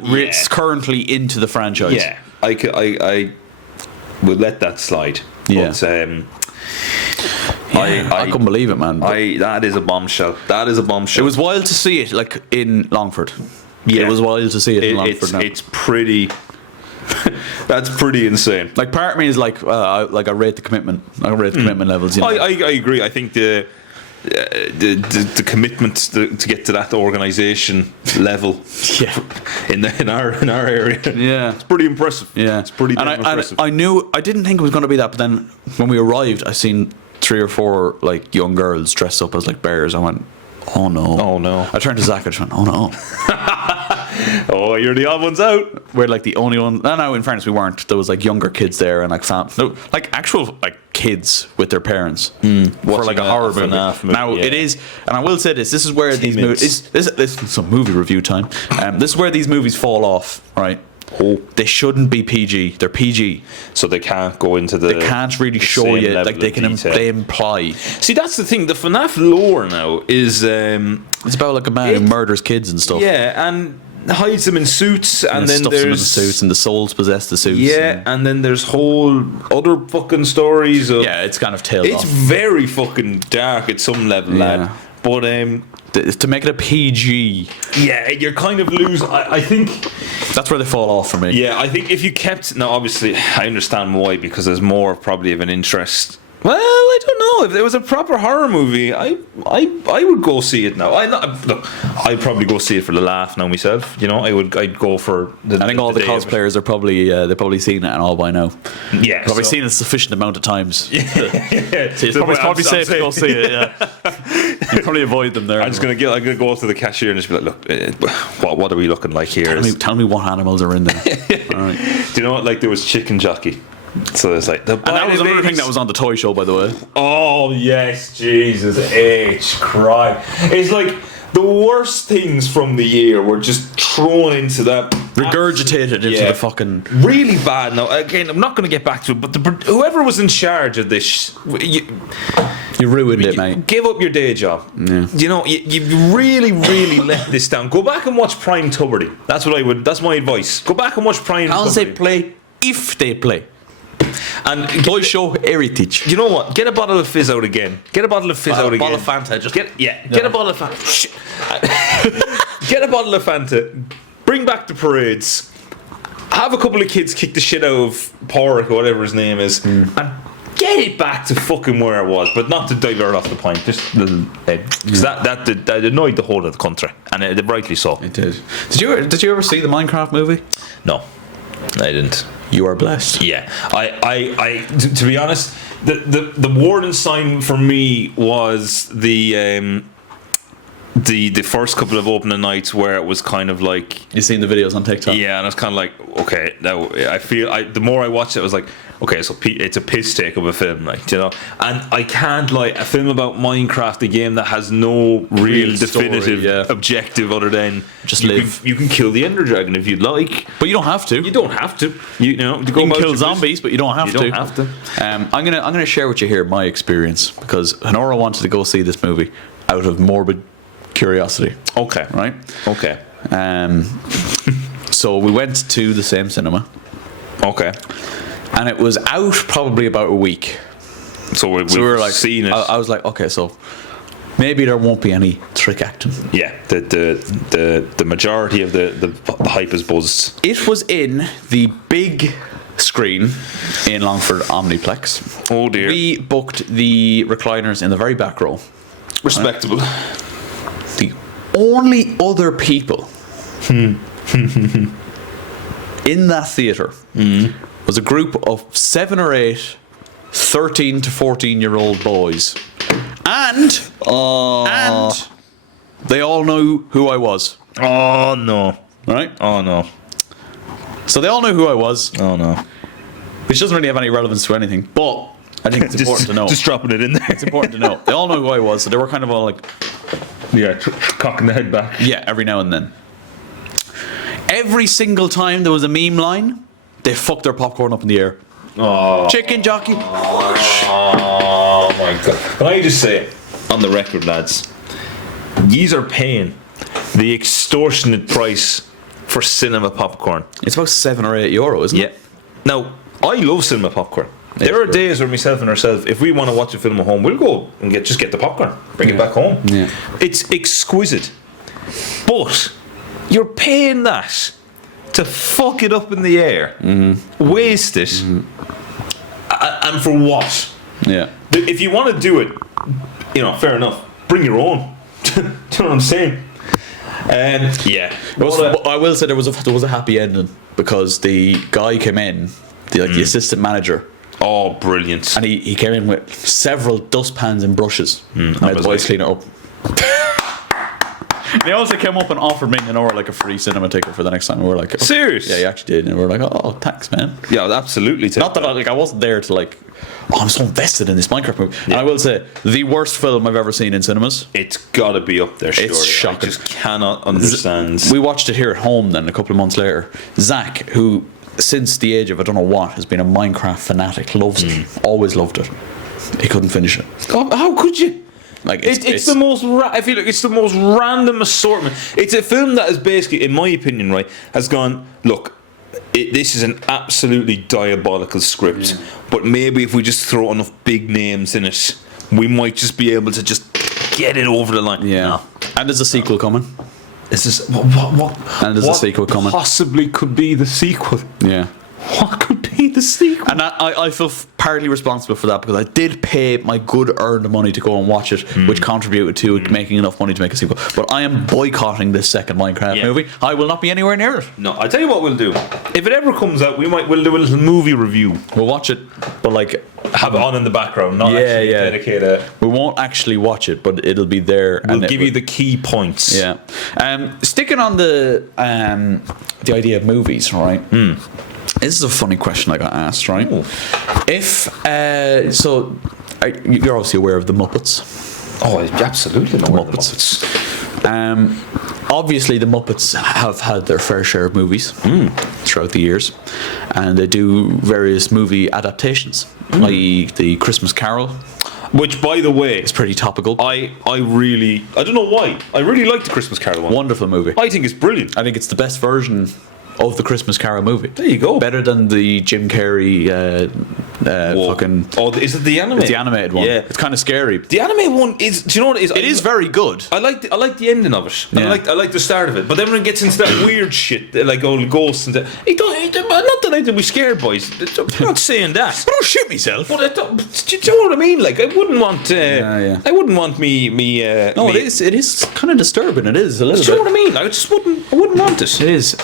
currently into the franchise. Yeah, I would let that slide. Yeah. But, I couldn't believe it, man. that is a bombshell. That is a bombshell. It was wild to see it, like in Longford. Yeah, it was wild to see it in Longford. It's pretty. That's pretty insane. Like, part of me is like, I rate the commitment. I rate the commitment levels. You know? I agree. I think the commitment to get to that organisation level, in our area, it's pretty impressive. Yeah, it's pretty impressive. I didn't think it was going to be that, but then when we arrived, I seen 3 or 4 like young girls dressed up as like bears. I went, oh no. I turned to Zach and just went, oh no. Oh, you're the odd ones out. We're like the only one. No, in fairness, we weren't. There was like younger kids there and like like actual like kids with their parents for like a horror movie. Now it is, and I will say this is where these movies. This is some movie review time. This is where these movies fall off, right? They shouldn't be PG. They're PG, so they can't go into the. They can't really show you like they can. They imply. See, that's the thing. The FNAF lore now is. It's about like a man who murders kids and stuff. Yeah, and hides them in suits, and then stuffs there's them in the suits, and the souls possess the suits. Yeah, and then there's whole other fucking stories of. Yeah, it's kind of tailed off. It's very fucking dark at some level, lad. But to make it a PG, you're kind of losing. I think that's where they fall off for me. Yeah, I think if you kept now, obviously, I understand why, because there's more probably of an interest. Well, I don't know. If there was a proper horror movie, I would go see it now. I'd probably go see it for the laugh now myself. You know, I'd go for. I think all the cosplayers are probably they've probably seen it and all by now. Yeah, probably seen it a sufficient amount of times. Yeah, so it's probably safe to go see it. Yeah, you probably avoid them there. I'm gonna go up to the cashier and just be like, look, what are we looking like here? Tell me what animals are in there. All right. Do you know what? Like there was Chicken Jockey. So it's like and that was another thing that was on the toy show, by the way. Oh yes, Jesus H. Christ! It's like the worst things from the year were just thrown into that, regurgitated into the fucking really bad. Now again, I'm not going to get back to it, but whoever was in charge of this, you ruined it, mate. Give up your day job. Yeah. You know, you really let this down. Go back and watch Prime Tuberty. That's what I would. That's my advice. Go back and watch Prime. How they play? If they play. And toy show heritage. You know what? Get a bottle of fizz out again. Get a bottle of fizz out again. Bottle of Fanta. Just get a bottle of Fanta. Get a bottle of Fanta. Bring back the parades. Have a couple of kids kick the shit out of Porrick or whatever his name is, and get it back to fucking where it was, but not to divert off the point. Just because that annoyed the whole of the country, and rightly so. It did. Did you ever see the Minecraft movie? No, I didn't. You are blessed. Yeah, to be honest, the warning sign for me was the first couple of opening nights where it was kind of like you seen the videos on TikTok. Yeah, and I was kind of like, okay, now I feel the more I watched it, I was like, okay, so it's a piss take of a film, like, you know. And I can't lie, a film about Minecraft, a game that has no real definitive objective other than just live. You can kill the Ender Dragon if you'd like, but you don't have to. You don't have to. You know, you can kill zombies, but you don't have to. You don't have to. I'm gonna share with you here my experience, because Honora wanted to go see this movie out of morbid curiosity. Okay. Right? Okay. So we went to the same cinema. Okay. And it was out probably about a week. So we were like seeing it. I was like, okay, so maybe there won't be any trick acting. Yeah, the majority of the hype is buzzed. It was in the big screen in Longford Omniplex. Oh dear. We booked the recliners in the very back row. Respectable. The only other people in that theatre was a group of 7 or 8 13 to 14-year-old boys. And they all knew who I was. Oh no. Right? Oh no. So they all knew who I was. Oh no. Which doesn't really have any relevance to anything, but I think it's important to know. Just dropping it in there. It's important to know. They all know who I was, so they were kind of all like... Yeah, cocking the head back. Yeah, every now and then. Every single time there was a meme line, they fucked their popcorn up in the air. Chicken jockey. Oh my god! Can I just say, on the record, lads, yous are paying the extortionate price for cinema popcorn. It's about €7 or €8, isn't Yeah. it? Now, I love cinema popcorn. There are great. days where myself and ourselves, if we want to watch a film at home, we'll go and just get the popcorn, bring it back home. Yeah. It's exquisite. But you're paying that to fuck it up in the air, waste it, and for what? Yeah. If you want to do it, fair enough. Bring your own. Do you know what I'm saying? Yeah. I will say there was a happy ending because the guy came in, the assistant manager, Oh, brilliant. and he came in with several dustpans and brushes. And that the was boys like- clean it up. They also came up and offered me an hour like a free cinema ticket for the next time. We were like, oh. Serious? Yeah, he actually did, and we were like, oh, thanks, man. Yeah, absolutely. Not that I wasn't there to like, oh, I'm so invested in this Minecraft movie. And I will say, the worst film I've ever seen in cinemas. It's got to be up there. Surely. shocking. I just cannot understand. We watched it here at home then a couple of months later. Zach, who since the age of I don't know what has been a Minecraft fanatic, loves it, always loved it. He couldn't finish it. Oh, how could you? Like It's the most. I feel like it's the most random assortment. It's a film that is basically, in my opinion, right, has gone. Look, this is an absolutely diabolical script. But maybe if we just throw enough big names in it, we might just be able to just get it over the line. Yeah. No. And there's a sequel coming. This is what And there's a sequel coming. Possibly could be the sequel. Yeah. What could be the sequel? And I feel partly responsible for that because I did pay my good earned money to go and watch it, which contributed to it making enough money to make a sequel. But I am boycotting this second Minecraft movie. I will not be anywhere near it. No, I'll tell you what we'll do. If it ever comes out, we'll do a little movie review. We'll watch it, but like Have it on in the background, not Yeah, actually yeah. dedicate a. we won't actually watch it, but it'll be there. We'll and give you the key points. Yeah. Sticking on the idea of movies, right? This is a funny question I got asked, right? Ooh. If you're obviously aware of the Muppets. Oh, absolutely. The Muppets. Obviously, the Muppets have had their fair share of movies throughout the years, and they do various movie adaptations, i.e., the Christmas Carol. Which, by the way, It's pretty topical. I don't know why. I really like the Christmas Carol one. Wonderful movie. I think it's brilliant. I think it's the best version of the Christmas Carol movie. There you go. Better than the Jim Carrey fucking. Oh, is it the animated? It's the animated one. Yeah. It's kind of scary. The animated one is. Do you know what it is? It is very good. I like the ending of it. Yeah. I like the start of it. But then when it gets into that weird shit, like old ghosts and that, not that I think we scared, boys. I'm not saying that. I don't shoot myself. But do you know what I mean? Like I wouldn't want. Yeah. I wouldn't want me. No, me, it is kind of disturbing. It is a little Do you know bit. what I mean? I just wouldn't. I wouldn't want it. It is.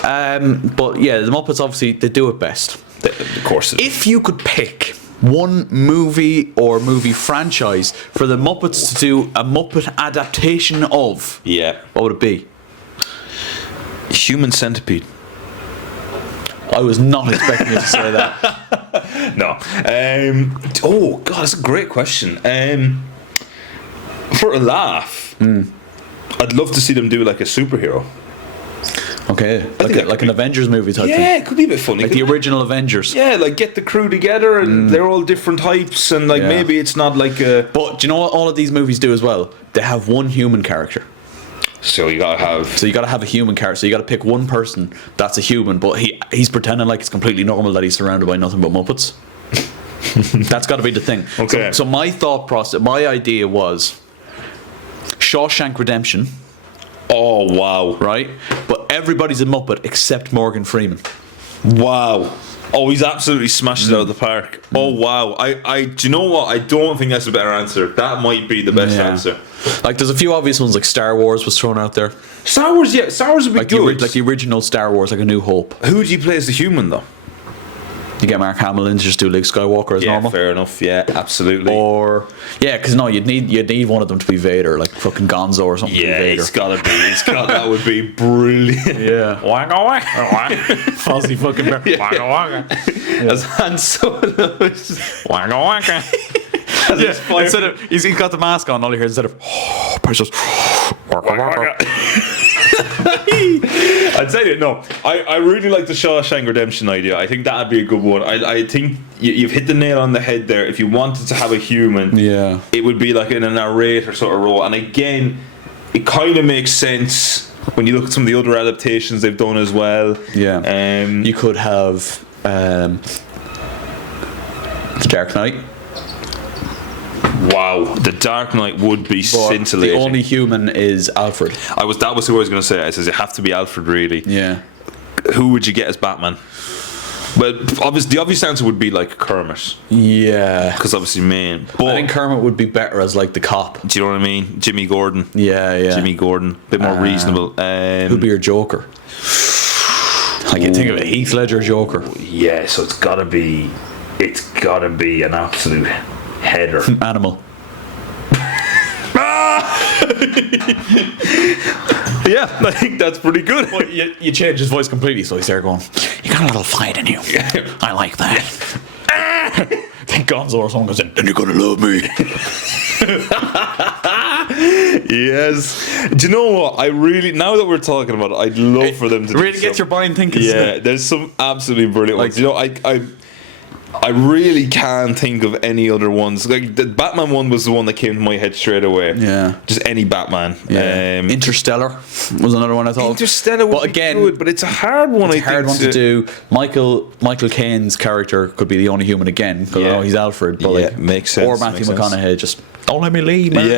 But yeah, the Muppets obviously they do it best. Of course. If you could pick one movie or movie franchise for the Muppets to do a Muppet adaptation of, Yeah. what would it be? Human Centipede. I was not expecting you to say that. No. Oh God, that's a great question. For a laugh, I'd love to see them do like a superhero. Okay, that like could an Avengers movie type thing. Yeah, it could be a bit funny. Like the original Avengers. Yeah, like get the crew together and they're all different types and like Yeah. maybe it's not like a. But do you know what all of these movies do as well? They have one human character. So you gotta have. So you got to have a human character. So you got to pick one person that's a human, but he's pretending like it's completely normal that he's surrounded by nothing but Muppets. That's got to be the thing. Okay. So my thought process, my idea was Shawshank Redemption, Oh wow! right? But everybody's a Muppet except Morgan Freeman. Wow! Oh, he's absolutely smashed it out of the park. Oh wow! I do you know what? I don't think that's a better answer. That might be the best Yeah. answer. Like there's a few obvious ones, like Star Wars was thrown out there, Star Wars, yeah, Star Wars would be like good. the original Star Wars, like A New Hope. Who do you play as the human though? You get Mark Hamill in to just do Luke Skywalker as Yeah, normal. fair enough. Yeah, absolutely. Or yeah, because no, you'd need one of them to be Vader, like fucking Gonzo or something. Yeah, to be Vader. it's gotta be. That would be brilliant. Yeah, Waka waka. Fozzie fucking bear. Waka waka. As Han Solo. Waka waka. Yeah, instead of he's got the mask on, all you hear instead of precious. I tell tell you, no. I really like the Shawshank Redemption idea. I think that'd be a good one. I think you've hit the nail on the head there. If you wanted to have a human, it would be like in a narrator sort of role. And again, it kind of makes sense when you look at some of the other adaptations they've done as well. Yeah. You could have The Dark Knight. Wow, The Dark Knight would be scintillating. The only human is Alfred. That was who I was going to say. I says it have to be Alfred, really. Yeah. Who would you get as Batman? Well, the obvious answer would be like Kermit. Yeah. Because obviously, but I think Kermit would be better as like the cop. Do you know what I mean? Jimmy Gordon. Yeah. Jimmy Gordon, a bit more reasonable. Who'd be your Joker? I can think of it. Heath Ledger Joker. Yeah, so it's gotta be an absolute header. Animal. Yeah, I think that's pretty good. Well, you change his voice completely, so he's there going, "You got a little fight in you. I like that." Then Gonzo or someone goes in, "Then you're gonna love me." Yes. Do you know what? I really, now that we're talking about it, I'd love for them to really get your mind thinking. Yeah, there's some absolutely brilliant ones. You know, I really can't think of any other ones. Like the Batman one was the one that came to my head straight away. Yeah. Just any Batman. Yeah. Interstellar was another one I thought. Interstellar would be good, but it's a hard one. It's a hard one to do. Michael Caine's character could be the only human again. Because he's Alfred. But makes sense. Or Matthew McConaughey. Just don't let me leave, man.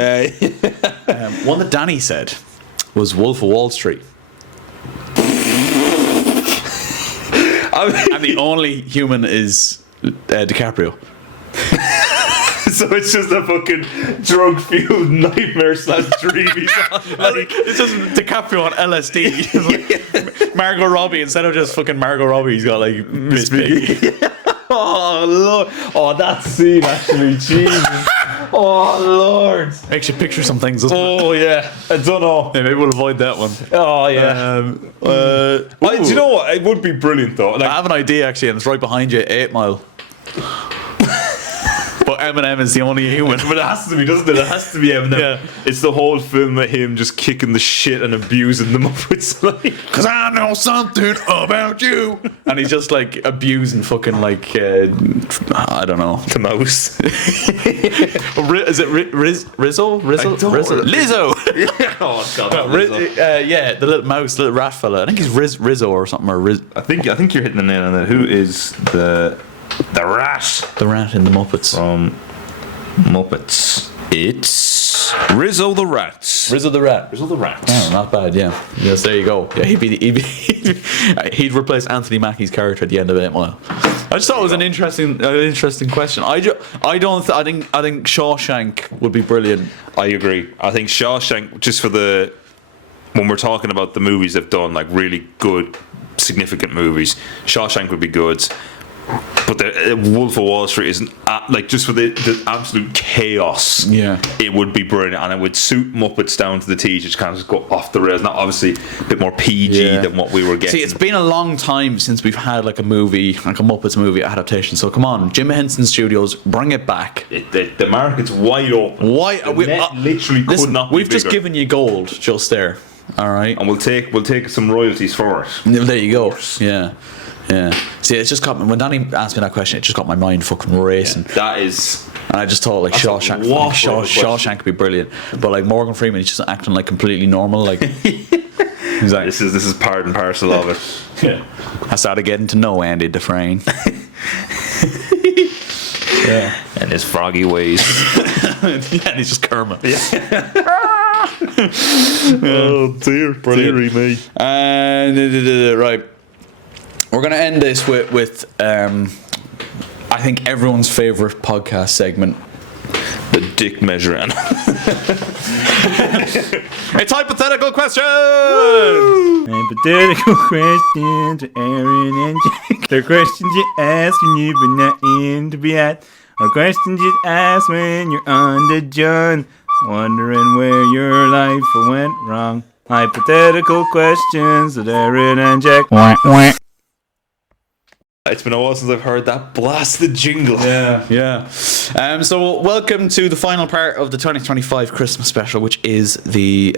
Yeah. One that Danny said was Wolf of Wall Street. And the only human is DiCaprio. So it's just a fucking drug-fueled nightmare / dream. It's just DiCaprio on LSD. Like Margot Robbie, instead of just fucking Margot Robbie, he's got like Miss Piggy. Oh Lord! Oh, that scene actually, Jesus! Oh Lord! Makes you picture some things, doesn't it? Oh yeah, I don't know. Yeah, maybe we'll avoid that one. Oh yeah. Do you know what? It would be brilliant though. Like, I have an idea actually, and it's right behind you. 8 Mile. But Eminem is the only human. But it has to be, doesn't it? It has to be Eminem. Yeah. It's the whole film of him just kicking the shit and abusing them up. It's like, "'Cause I know something about you," and he's just like abusing fucking like I don't know, the mouse. Is it Rizzo? Lizzo. Oh God. Yeah, the little mouse, little rat fella. I think he's Rizzo or something. Or I think you're hitting the nail on that. Who is the rat? The rat in the Muppets. From Muppets. It's Rizzo the Rat. Rizzo the Rat. Rizzo the Rat. Oh, not bad. Yeah. Yes, there you go. Yeah, he'd replace Anthony Mackie's character at the end of 8 Mile. I just thought it was an interesting question. I think Shawshank would be brilliant. I agree. I think Shawshank, just for when we're talking about the movies they've done, like really good, significant movies, Shawshank would be good. But the Wolf of Wall Street isn't like, just for the absolute chaos. Yeah, it would be brilliant, and it would suit Muppets down to the T. Just kind of just go off the rails. Not obviously a bit more PG than what we were getting. See, it's been a long time since we've had like a movie, like a Muppets movie adaptation. So come on, Jim Henson Studios, bring it back. The market's wide open. Literally could not be We've bigger. just given you gold just there. All right, and we'll take some royalties for it. There you go. Yeah. Yeah. See, it's just got me, when Danny asked me that question, it just got my mind fucking racing. Yeah, that is. And I just thought like Shawshank could be brilliant, but like Morgan Freeman, he's just acting like completely normal. Like he's like, this is part and parcel of it. Yeah. I started getting to know Andy Dufresne. Yeah. And his froggy ways. And he's just Kermit. Yeah. Oh dear, dearie me. And right. We're going to end this with I think everyone's favourite podcast segment. The dick measuring. It's hypothetical questions! Hypothetical questions to Aaron and Jack. They're questions you ask when you've been not into bed. Or questions you ask when you're on the John, wondering where your life went wrong. Hypothetical questions to Aaron and Jack. It's been a while since I've heard that blasted jingle. Yeah. So welcome to the final part of the 2025 Christmas special, which is the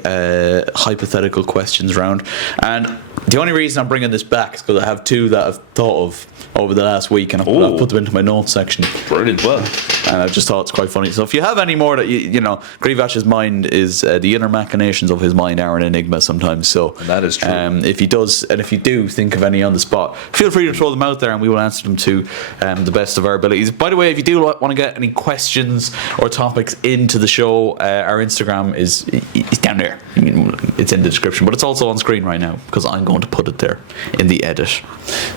hypothetical questions round. And The only reason I'm bringing this back is because I have two that I've thought of over the last week, and I've put them into my notes section. Brilliant. Well, And I just thought it's quite funny. So if you have any more that you know, GRZYWACZ's mind is the inner machinations of his mind are an enigma sometimes. So that is true. If he does, and if you do think of any on the spot, feel free to throw them out there, and we will answer them to the best of our abilities. By the way, if you do want to get any questions or topics into the show, our Instagram is down there. It's in the description, but it's also on screen right now because I'm going to put it there in the edit.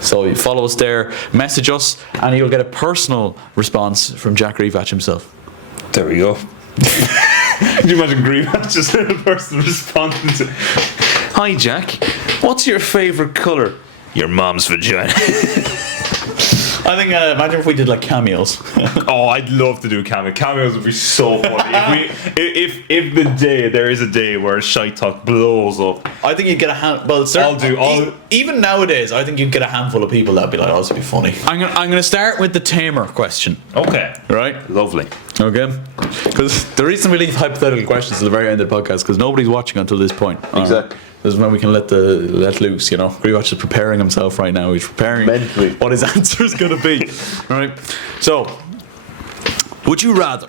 So you follow us there, message us, and you'll get a personal response from Jack GRZYWACZ himself. there we go. Can you imagine GRZYWACZ just a person responding to, "Hi Jack, what's your favourite colour?" "Your mom's vagina." I think imagine if we did like cameos. Oh, I'd love to do cameos. Cameos would be so funny. If the day there is a day where ShiteTalk blows up, I think you'd get a hand. Well, even nowadays, I think you'd get a handful of people that'd be like, "Oh, this would be funny." I'm gonna start with the tamer question. okay, Right? lovely. Okay. Because the reason we leave hypothetical questions to the very end of the podcast because nobody's watching until this point. Exactly. This is when we can let loose. You know, GRZYWACZ is preparing himself right now. He's preparing Mentally. what his answer is going to be. Right. So, would you rather?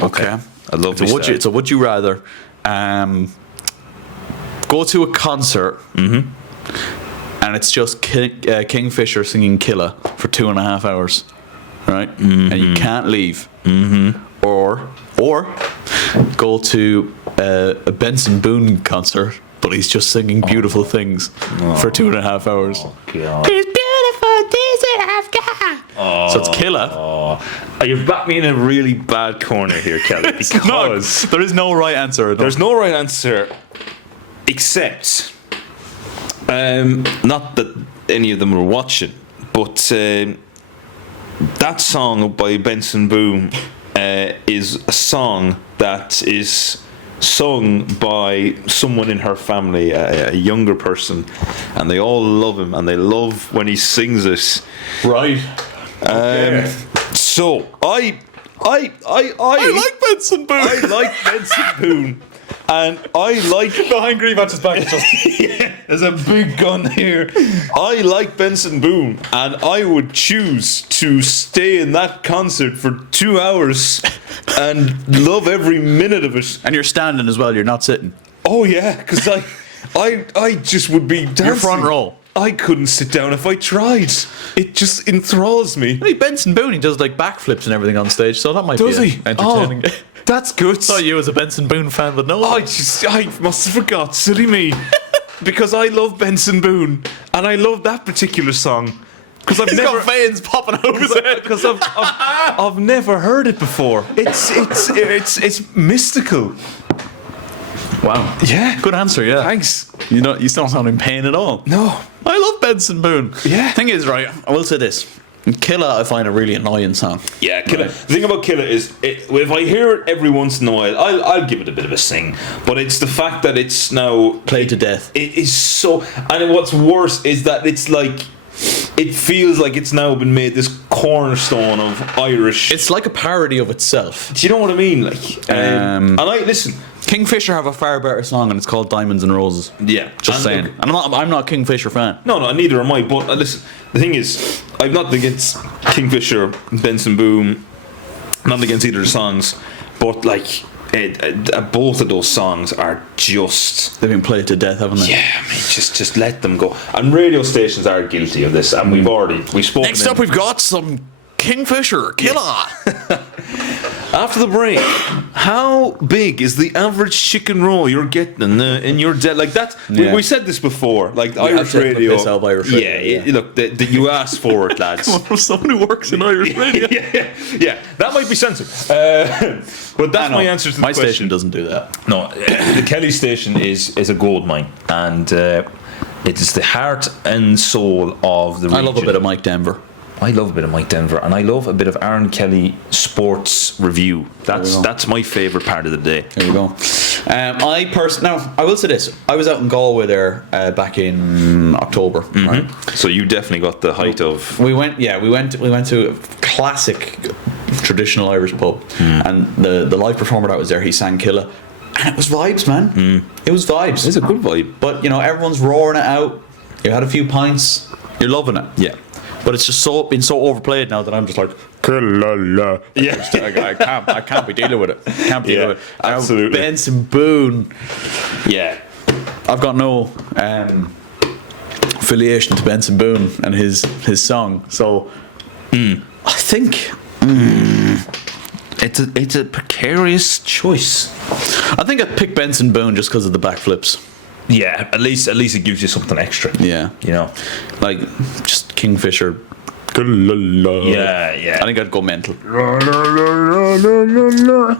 Okay. I love So would you rather go to a concert and it's just Kingfisher singing Killa for 2.5 hours, right? And you can't leave. Or go to a Benson Boone concert, but he's just singing beautiful things for 2.5 hours. God. These beautiful days that I've got. So it's Killa. You've backed me in a really bad corner here, Kelly. Because There is no right answer. there's no right answer, except not that any of them were watching, but that song by Benson Boone is a song that is sung by someone in her family, a younger person, and they all love him and they love when he sings it. Right. So I like Benson Boone. I like Benson Boone, and I like Behind GRZYWACZ's back. Just yeah, there's a big gun here. I like Benson Boone, and I would choose to stay in that concert for 2 hours and love every minute of it. and you're standing as well. You're not sitting. Oh yeah, because I just would be dancing. You're front row. I couldn't sit down if I tried. It just enthralls me. Hey, Benson Boone, he does like backflips and everything on stage, so that might Does be he? entertaining. Oh, that's good. Thought you as a Benson Boone fan would know. I must have forgot, silly me, because I love Benson Boone and I love that particular song because I've He's never got veins popping out of his head. because I've never heard it before. It's mystical. Wow. Yeah. Good answer, yeah. Thanks. You don't sound in pain at all. No. I love Benson Boone. Yeah. Thing is, right, I will say this. Killa, I find a really annoying song. Yeah, Killa. The thing about Killa is, if I hear it every once in a while, I'll give it a bit of a sing. But it's the fact that it's now Played to death. It is so, and what's worse is that it's like, it feels like it's now been made this cornerstone of Irish. It's like a parody of itself. Do you know what I mean? Like, and I listen. Kingfisher have a far better song, and it's called Diamonds and Roses. Yeah, Just saying. look, And I'm not a Kingfisher fan. No, neither am I. But listen, the thing is, I've nothing against Kingfisher, Benson Boone, nothing against either of the songs, but like, both of those songs are just. They've been played to death, haven't they? Yeah, I mean, just let them go. And radio stations are guilty of this, and we've spoken. Next up, we've got some Kingfisher Killa. After the break, how big is the average chicken roll you're getting in your like that? Yeah. We said this before, like have Irish to take the radio. piss out of Irish radio, yeah. Look, you asked for it, lads. From someone who works in Irish radio. yeah, that might be censored. But that's my answer to the my question. station doesn't do that. No, the Kelly station is a gold mine, and it is the heart and soul of the region. I love a bit of Mike Denver. I love a bit of Mike Denver, and I love a bit of Aaron Kelly sports review. That's my favourite part of the day. There you go. Now I will say this: I was out in Galway there back in October. Right? So you definitely got the height of. We went to a classic traditional Irish pub, and the live performer that was there, he sang Killa, and it was vibes, man. It was vibes. It's a good vibe. But everyone's roaring it out. You had a few pints. You're loving it. Yeah. But it's just been so overplayed now that I'm just like, Yeah. I can't be dealing with it. Can't be dealing with it. absolutely. Benson Boone. Yeah. I've got no affiliation to Benson Boone and his song. So I think It's a precarious choice. I'd pick Benson Boone just because of the backflips. Yeah, at least it gives you something extra. Yeah. You know. Like just Kingfisher. Yeah. I think I'd go mental.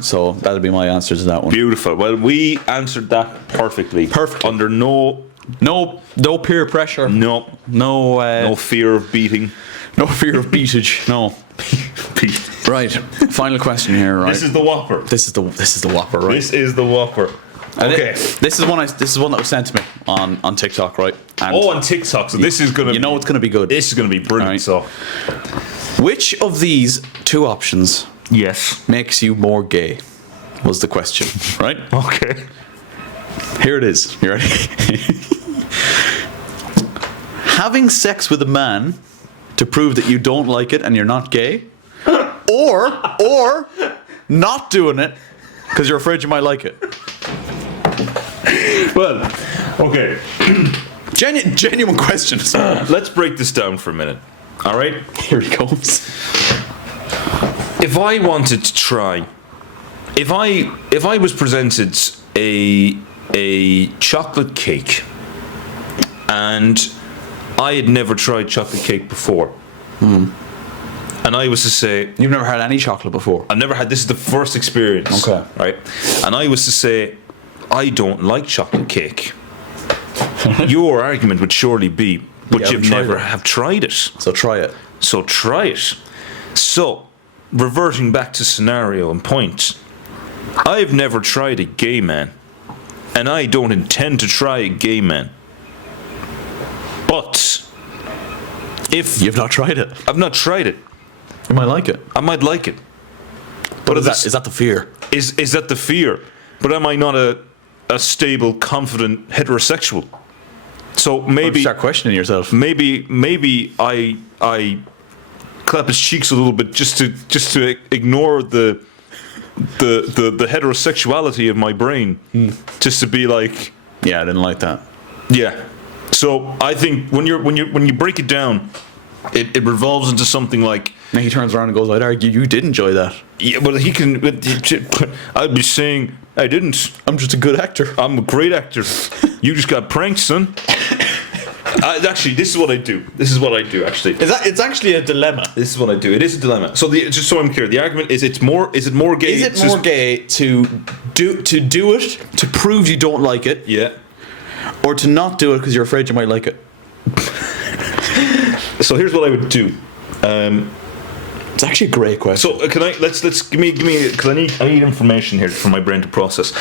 So that'd be my answer to that one. Beautiful. Well, we answered that perfectly. Perfect. Under no peer pressure. no fear of beating. No fear of beatage. No. Right. Final question here. Right. This is the Whopper. This is the Whopper. Right. This is the Whopper. And Okay. This is one that was sent to me on TikTok. Right. And On TikTok. So this is gonna. it's going to be good. This is gonna be brilliant. Right. So. Which of these two options Yes. makes you more gay? Was the question. Right. Okay. Here it is. You ready? Having sex with a man to prove that you don't like it and you're not gay, or not doing it because you're afraid you might like it. Well. Okay. Genuine questions. Let's break this down for a minute. All right. Here he comes. If I wanted to try, if I was presented a chocolate cake, and I had never tried chocolate cake before, and I was to say, You've never had any chocolate before. I've never had, this is the first experience. Okay. Right? And I was to say, I don't like chocolate cake. Your argument would surely be, but Yeah, you've I've tried never it. have tried it. So try it. So try it. So, reverting back to scenario and point, I've never tried a gay man, and I don't intend to try a gay man. But if You've not tried it. I've not tried it, You might like it. I might like it. But if it's- is that the fear? Is that the fear? But am I not a stable, confident heterosexual? So maybe Start questioning yourself. maybe I clap his cheeks a little bit just to ignore the heterosexuality of my brain, just to be like, Yeah, I didn't like that. yeah. So I think when you break it down, it revolves into something like, And he turns around and goes, I'd argue you did enjoy that. yeah, well he can. I'd be saying I didn't. I'm just a good actor. I'm a great actor. You just got pranked, son. Actually, this is what I do. Actually. It's actually a dilemma. This is what I do. It is a dilemma. So just so I'm clear, the argument is is it more gay? Is it more gay to do it to prove you don't like it, Yeah. or to not do it because you're afraid you might like it? So here's what I would do. It's actually a great question. So can I let's give me because I need information here for my brain to process.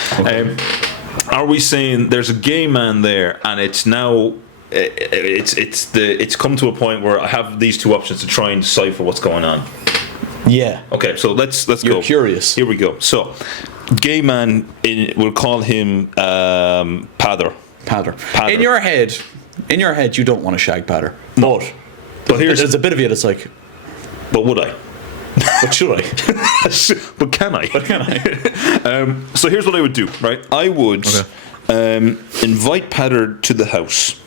Are we saying there's a gay man there and it's now it's come to a point where I have these two options to try and decipher what's going on? Yeah. Okay, so let's go. You're curious. Here we go. So, gay man, we'll call him Padder. Padder. Padder. In your head, you don't want to shag Padder. But here's there's a bit of you that's like, but would I? but should I? But can I? But can I? So here's what I would do. Right, I would invite Padder to the house.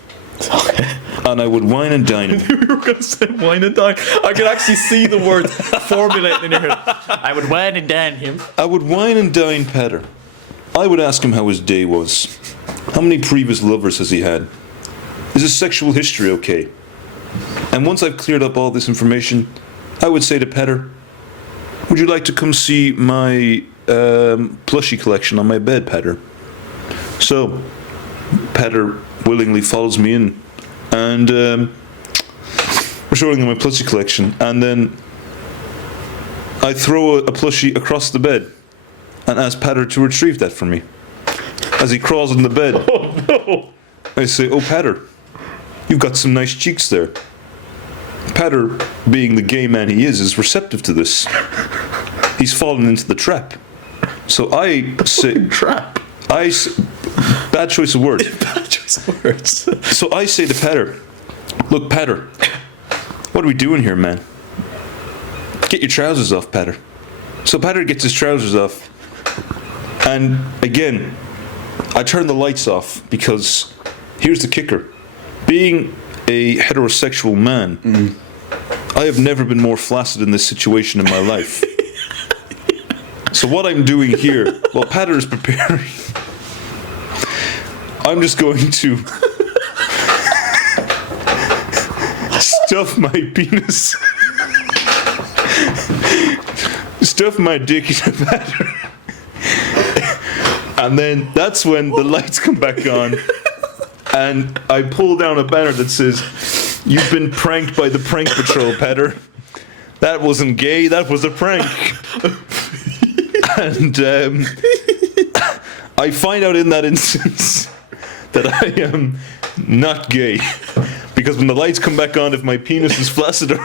And I would wine and dine him. You were going to say wine and dine. I could actually see the word formulating in your head. I would wine and dine him. I would wine and dine Padder. I would ask him how his day was. How many previous lovers has he had? Is his sexual history okay? And once I've cleared up all this information, I would say to Padder, would you like to come see my plushie collection on my bed, Padder? So, Padder willingly follows me in, and we're showing him my plushie collection, and then I throw a plushie across the bed and ask Padder to retrieve that for me. As he crawls on the bed, Oh no! I say, "Oh, Padder, you've got some nice cheeks there." Padder, being the gay man he is receptive to this. He's fallen into the trap. So I say, Trap. Bad choice of words. Bad choice of words. So I say to Petter, look, Petter, what are we doing here, man? Get your trousers off, Petter. So Petter gets his trousers off. And again, I turn the lights off because here's the kicker. Being a heterosexual man, I have never been more flaccid in this situation in my life. So what I'm doing here, while Petter is preparing, I'm just going to stuff my penis, stuff my dick in a Petter. And then that's when the lights come back on and I pull down a banner that says, "You've been pranked by the prank patrol, Petter. That wasn't gay, that was a prank." And I find out in that instance that I am not gay. Because when the lights come back on, if my penis is flaccid or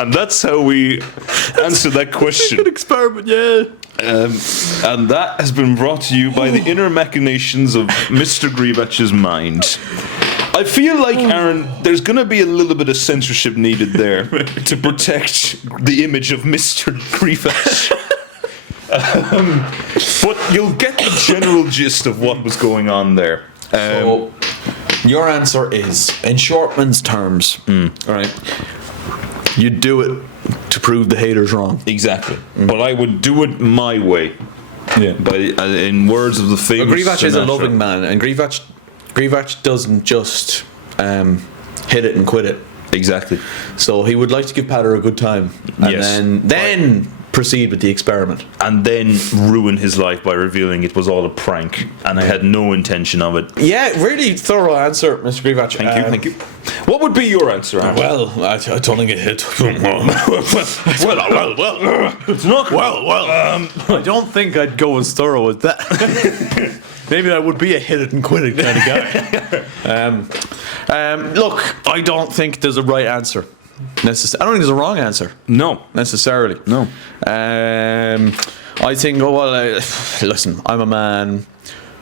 and that's how we answer that question. Good experiment, yeah. And that has been brought to you by the inner machinations of Mr. GRZYWACZ's mind. I feel like, Aaron, there's going to be a little bit of censorship needed there to protect the image of Mr. GRZYWACZ. But you'll get the general gist of what was going on there. So, your answer is, in Shortman's terms, all right, you do it to prove the haters wrong. Exactly. But I would do it my way. Yeah. In words of the famous GRZYWACZ is a Sinatra. loving man, and GRZYWACZ doesn't just hit it and quit it. Exactly. So he would like to give Patter a good time, and Yes. then proceed with the experiment. And then ruin his life by revealing it was all a prank and I had no intention of it. Yeah, really thorough answer, Mr. GRZYWACZ. Thank you. What would be your answer, Aaron? Well, I don't think it hit. well, it's not. I don't think I'd go as thorough as that. Maybe I would be a hit it and quit it kind of guy. Look, I don't think there's a right answer. I don't think there's a wrong answer. No. Necessarily. No. I think, listen, I'm a man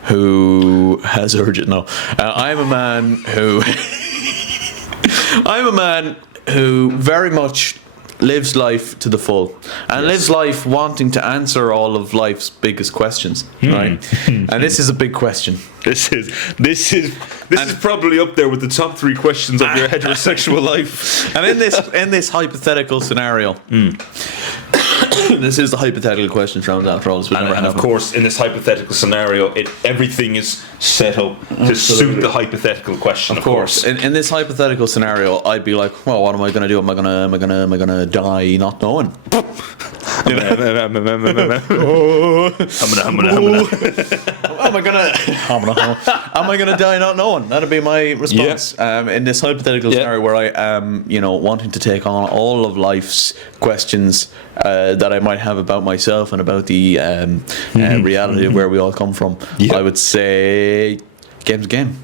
who has urgent. No. I'm a man who. I'm a man who very much lives life to the full and lives life wanting to answer all of life's biggest questions, right? And this is a big question. This is probably up there with the top 3 questions of your heterosexual life. And in this hypothetical scenario, this is the hypothetical questions round after all. And of course, in this hypothetical scenario, everything is set up to suit the hypothetical question. Of course. In this hypothetical scenario, I'd be like, well, what am I going to do? Am I gonna die not knowing? Am I gonna die not knowing? That'd be my response. In this hypothetical scenario where I am, wanting to take on all of life's questions that I might have about myself and about the reality of where we all come from, I would say, game's a game.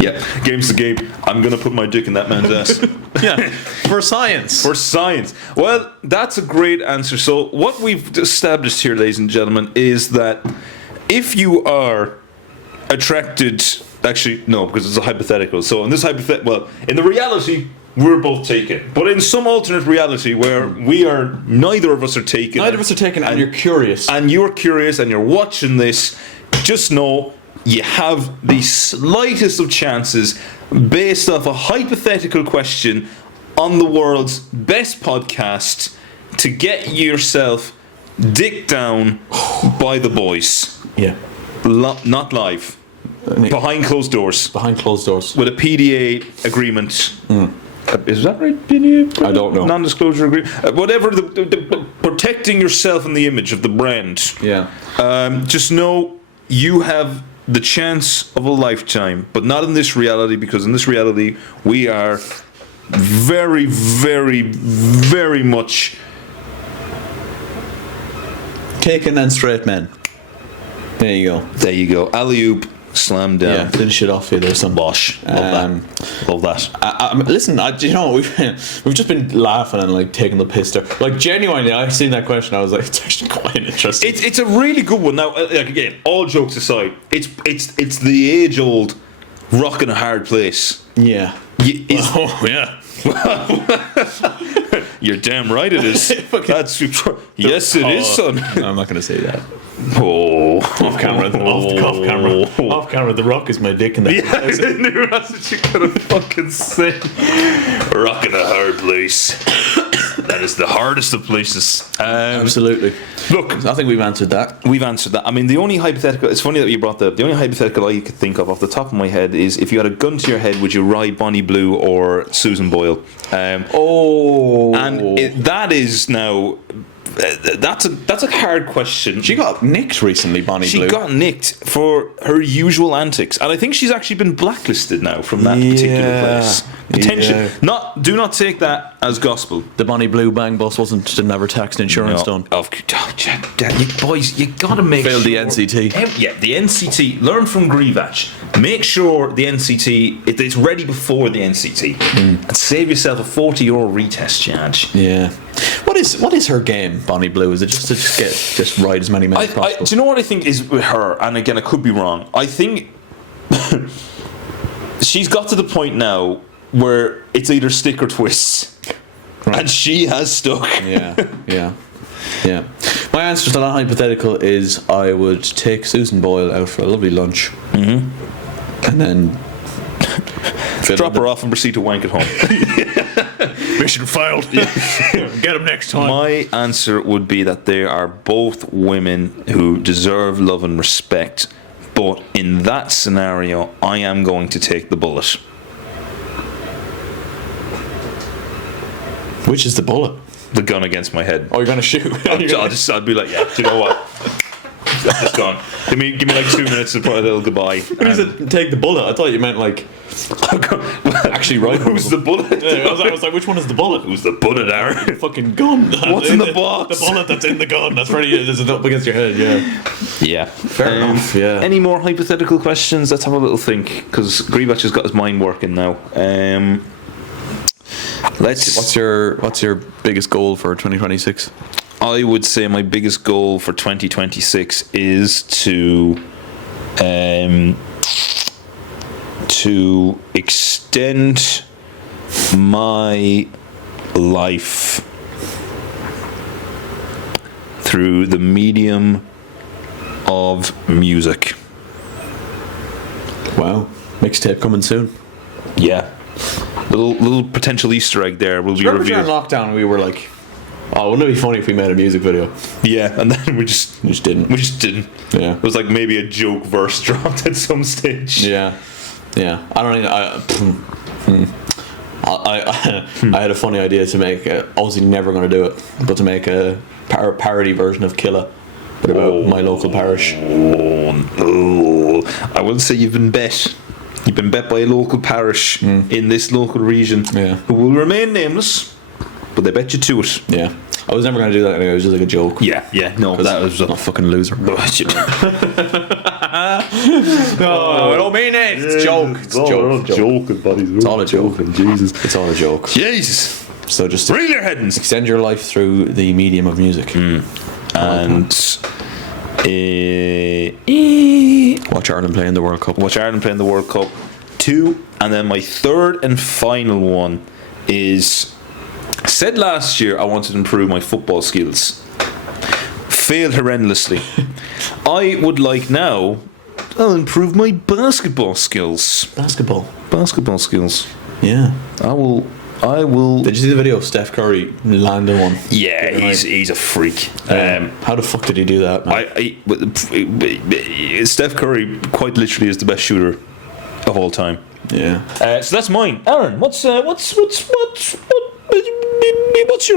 Yeah, game's the game. I'm gonna put my dick in that man's ass. Yeah, for science. For science. Well, that's a great answer. So what we've established here, ladies and gentlemen, is that if you are attracted, actually no, because it's a hypothetical. So in this hypothetical, in the reality, we're both taken. But in some alternate reality where neither of us are taken. Neither of us are taken, and you're curious. And you're curious, and you're watching this. Just know you have the slightest of chances, based off a hypothetical question on the world's best podcast, to get yourself dicked down by the boys. Yeah. Not live. Behind closed doors. Behind closed doors. With a PDA agreement. Is that right? PDA? I don't know. Non-disclosure agreement. Whatever. The protecting yourself and the image of the brand. Yeah. Just know you have the chance of a lifetime, but not in this reality, because in this reality we are very, very, very much taken and straight men. There you go. There you go. Alley-oop. Slam down. Yeah, finish it off here. There's some Bosh. Love that. Love that. Listen, you know, we've just been laughing and like taking the piss there. Like genuinely, I seen that question. I was like, it's actually quite interesting. It's a really good one. Now, like, again, all jokes aside, it's the age old rock in a hard place. Yeah. Oh yeah. You're damn right it is. That's yes, it is, son. I'm not going to say that. Oh, Off camera. Off camera. The Rock is my dick in that. yeah, I knew that's what you could have fucking said. Rock in a hard place. That is the hardest of places. Absolutely. Look, I think we've answered that. we've answered that. I mean, the only hypothetical. It's funny that you brought that. The only hypothetical I could think of off the top of my head is if you had a gun to your head, would you ride Bonnie Blue or Susan Boyle? And that is now. That's a hard question. She got nicked recently, Bonnie Blue. She got nicked for her usual antics, and I think she's actually been blacklisted now from that particular place. Potentially, do not take that as gospel. The Bonnie Blue bang bus didn't have her tax and insurance done. You boys, you gotta make Failed sure the NCT. Yeah, the NCT. Learn from GRZYWACZ. Make sure the NCT it's ready before the NCT, and save yourself a €40 retest charge. Yeah. What is her game, Bonnie Blue? Is it just to ride as many men as possible? Do you know what I think is with her? And again, I could be wrong. I think she's got to the point now where it's either stick or twist, and she has stuck. Yeah. My answer to that hypothetical is I would take Susan Boyle out for a lovely lunch, and then drop her off and proceed to wank at home. Mission failed. Get him next time. My answer would be that they are both women who deserve love and respect, but in that scenario, I am going to take the bullet. Which is the bullet? The gun against my head. Oh, you're gonna shoot? I'd be like, yeah, do you know what? It's gone. Give me like 2 minutes to put a little goodbye. When you said take the bullet, I thought you meant like actually right. Who's the bullet? Yeah, I was like, which one is the bullet? Who's the bullet, Aaron? Fucking gun. What's in the box? The bullet that's in the gun. That's pretty. Is it up against your head? Yeah. Yeah. Fair enough. Yeah. Any more hypothetical questions? Let's have a little think, because GRZYWACZ has got his mind working now. What's your biggest goal for 2026? I would say my biggest goal for 2026 is to extend my life through the medium of music. Wow. Mixtape coming soon. Yeah. Little potential Easter egg there will be Remember revealed. during lockdown we were like, oh, wouldn't it be funny if we made a music video? Yeah, and then we just didn't. Yeah. It was like maybe a joke verse dropped at some stage. Yeah. I don't think I had a funny idea to make. Obviously, never going to do it, but to make a parody version of Killa, but about my local parish. Oh no! I will say you've been bet. You've been bet by a local parish in this local region, who will remain nameless, but they bet you to it. Yeah. I was never going to do that anyway. It was just like a joke. Yeah. No, That was a fucking loser. No, I don't mean it. It's a joke. It's a joke. It's all a joke. Jesus. It's all a joke. Jesus. So just Reel your headings. extend your life through the medium of music. And watch Ireland play in the World Cup. Watch Ireland play in the World Cup. 2, and then my third and final one is, said last year I wanted to improve my football skills. Failed horrendously. I would like now, I'll improve my basketball skills. Basketball skills. Yeah. I will. Did you see the video of Steph Curry landing one? Yeah, he's a freak. How the fuck did he do that, man? Steph Curry quite literally is the best shooter of all time. Yeah. So that's mine. Aaron, what's your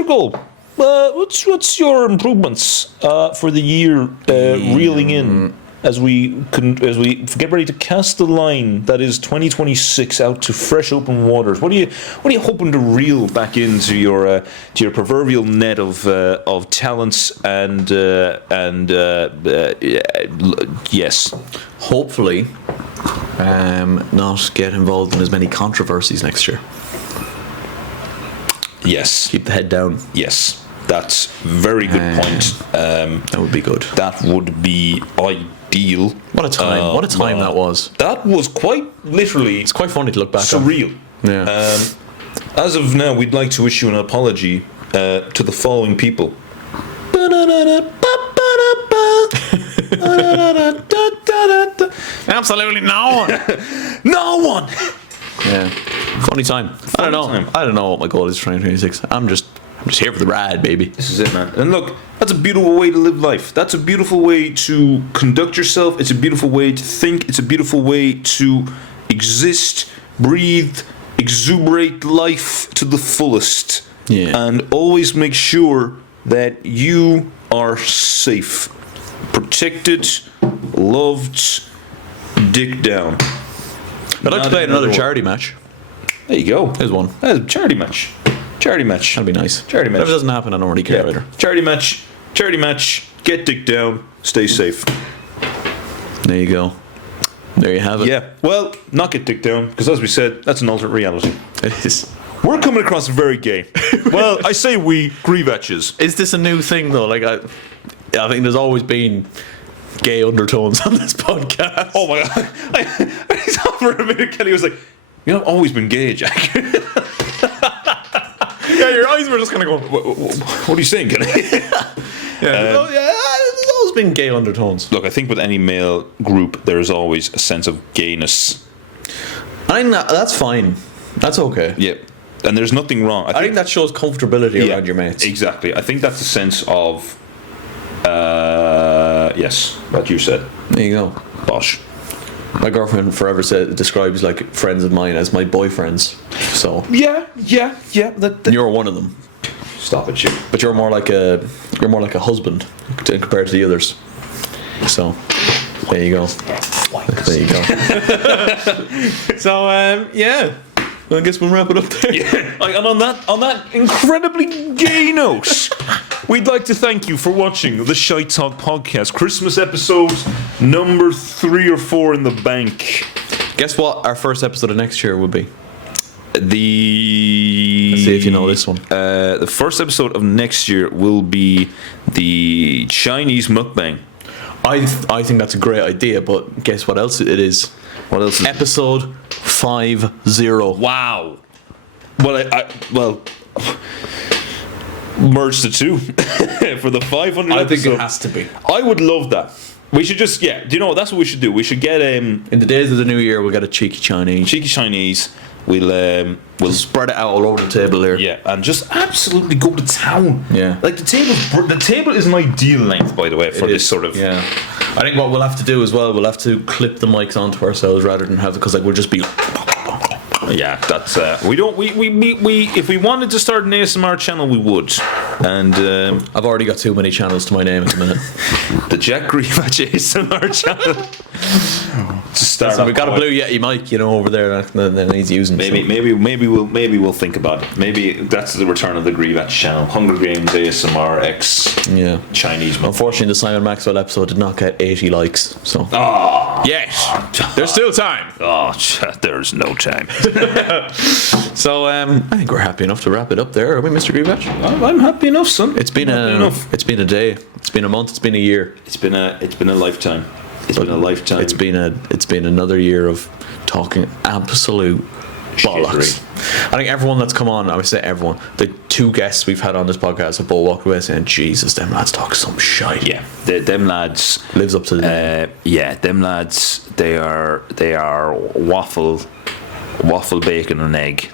goal? What's your improvements for the year reeling in as we get ready to cast the line that is 2026 out to fresh open waters? What are you hoping to reel back into your proverbial net of talents and yes, Hopefully, not get involved in as many controversies next year. Yes. Keep the head down. Yes. That's very good point. That would be good. That would be ideal. What a time! What a time that was. That was quite literally It's quite funny to look back surreal. on. Yeah. As of now, we'd like to issue an apology to the following people. Absolutely no one. No one. Yeah. Funny time. I don't know. time. I don't know what my goal is for 2026. I'm just here for the ride, baby. This is it, man. And look, that's a beautiful way to live life. That's a beautiful way to conduct yourself. It's a beautiful way to think. It's a beautiful way to exist, breathe, exuberate life to the fullest. Yeah. And always make sure that you are safe, protected, loved, dick down. I'd like to play another another charity match. There you go. There's one. That's a charity match. Charity match. That'd be nice. Charity match. If it doesn't happen, I don't really care Yeah. either. Charity match. Charity match. Get dick down. Stay safe. There you go. There you have it. Yeah. Well, not get dick down, because as we said, that's an alternate reality. It is. We're coming across very gay. Well, I say we, GRZYWACZ. Is this a new thing though? Like I think there's always been gay undertones on this podcast. Oh my god. I saw for a minute, Kenny was like, you know, I've always been gay, Jack. Yeah, your eyes were just kind of going. What are you saying, Kenny? Yeah, there's always been gay undertones. Look, I think with any male group, there's always a sense of gayness. I think that's fine. That's okay. Yeah. And there's nothing wrong. I think that shows comfortability around your mates. Exactly. I think that's a sense of, yes, what you said. There you go. Bosh. My girlfriend forever describes like friends of mine as my boyfriends. So Yeah. you're one of them, Stop it, you. but you're more like a husband compared to the others. So there you go. There you go. So yeah. Well, I guess we'll wrap it up there. Yeah. And on that incredibly gay note, we'd like to thank you for watching the ShiteTalk podcast, Christmas episode number 3 or 4 in the bank. Guess what? Our first episode of next year will be. Let's see if you know this one. The first episode of next year will be the Chinese mukbang. I think that's a great idea, but guess what else it is? What else? Episode 50. Wow. Well, merge the two for the 500 I think episode. it has to be. I would love that. We should just, do you know what? That's what we should do. We should get In the days of the new year, we'll get a cheeky Chinese. cheeky Chinese. We'll Spread it out all over the table here. yeah, and just absolutely go to town. Yeah. Like the table is an ideal length, by the way, for It this is, sort of. Yeah. I think what we'll have to do as well, we'll have to clip the mics onto ourselves rather than have it, because like we'll just be. Yeah, that's we don't we if we wanted to start an ASMR channel, we would. And I've already got too many channels to my name at the minute. the Jack GRZYWACZ ASMR channel. Just start. So we've got a blue Yeti mic, over there that he's using. Maybe we'll think about it. Maybe that's the return of the GRZYWACZ channel. Hunger Games ASMR X Yeah. Chinese. Unfortunately, the Simon Maxwell episode did not get 80 likes. So. Oh, Yes. There's still time. there's no time. So I think we're happy enough to wrap it up there, are we, Mr. GRZYWACZ? I'm happy enough, son. It's been it's been a day. It's been a month. It's been a year. It's been a lifetime. It's been a lifetime. It's been another year of talking absolute bollocks. I think everyone that's come on, I would say everyone, the 2 guests we've had on this podcast have both walked away saying, Jesus, them lads talk some shite. Yeah, them lads Lives up to the name. them lads. They are waffle bacon and egg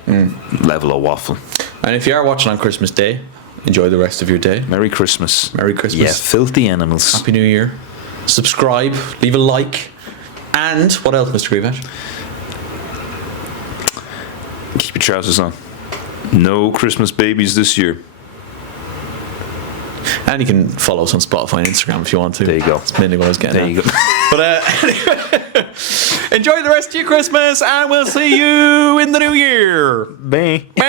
level of waffle. And if you are watching on Christmas Day, enjoy the rest of your day. Merry Christmas. Merry Christmas. Yeah, filthy animals. Happy New Year. Subscribe, leave a like, and what else, Mr. GRZYWACZ? Keep your trousers on. No Christmas babies this year. And you can follow us on Spotify and Instagram if you want to. There you go. That's mainly what I was getting There at. you go. But anyway, enjoy the rest of your Christmas, and we'll see you in the new year. Bye. Bye.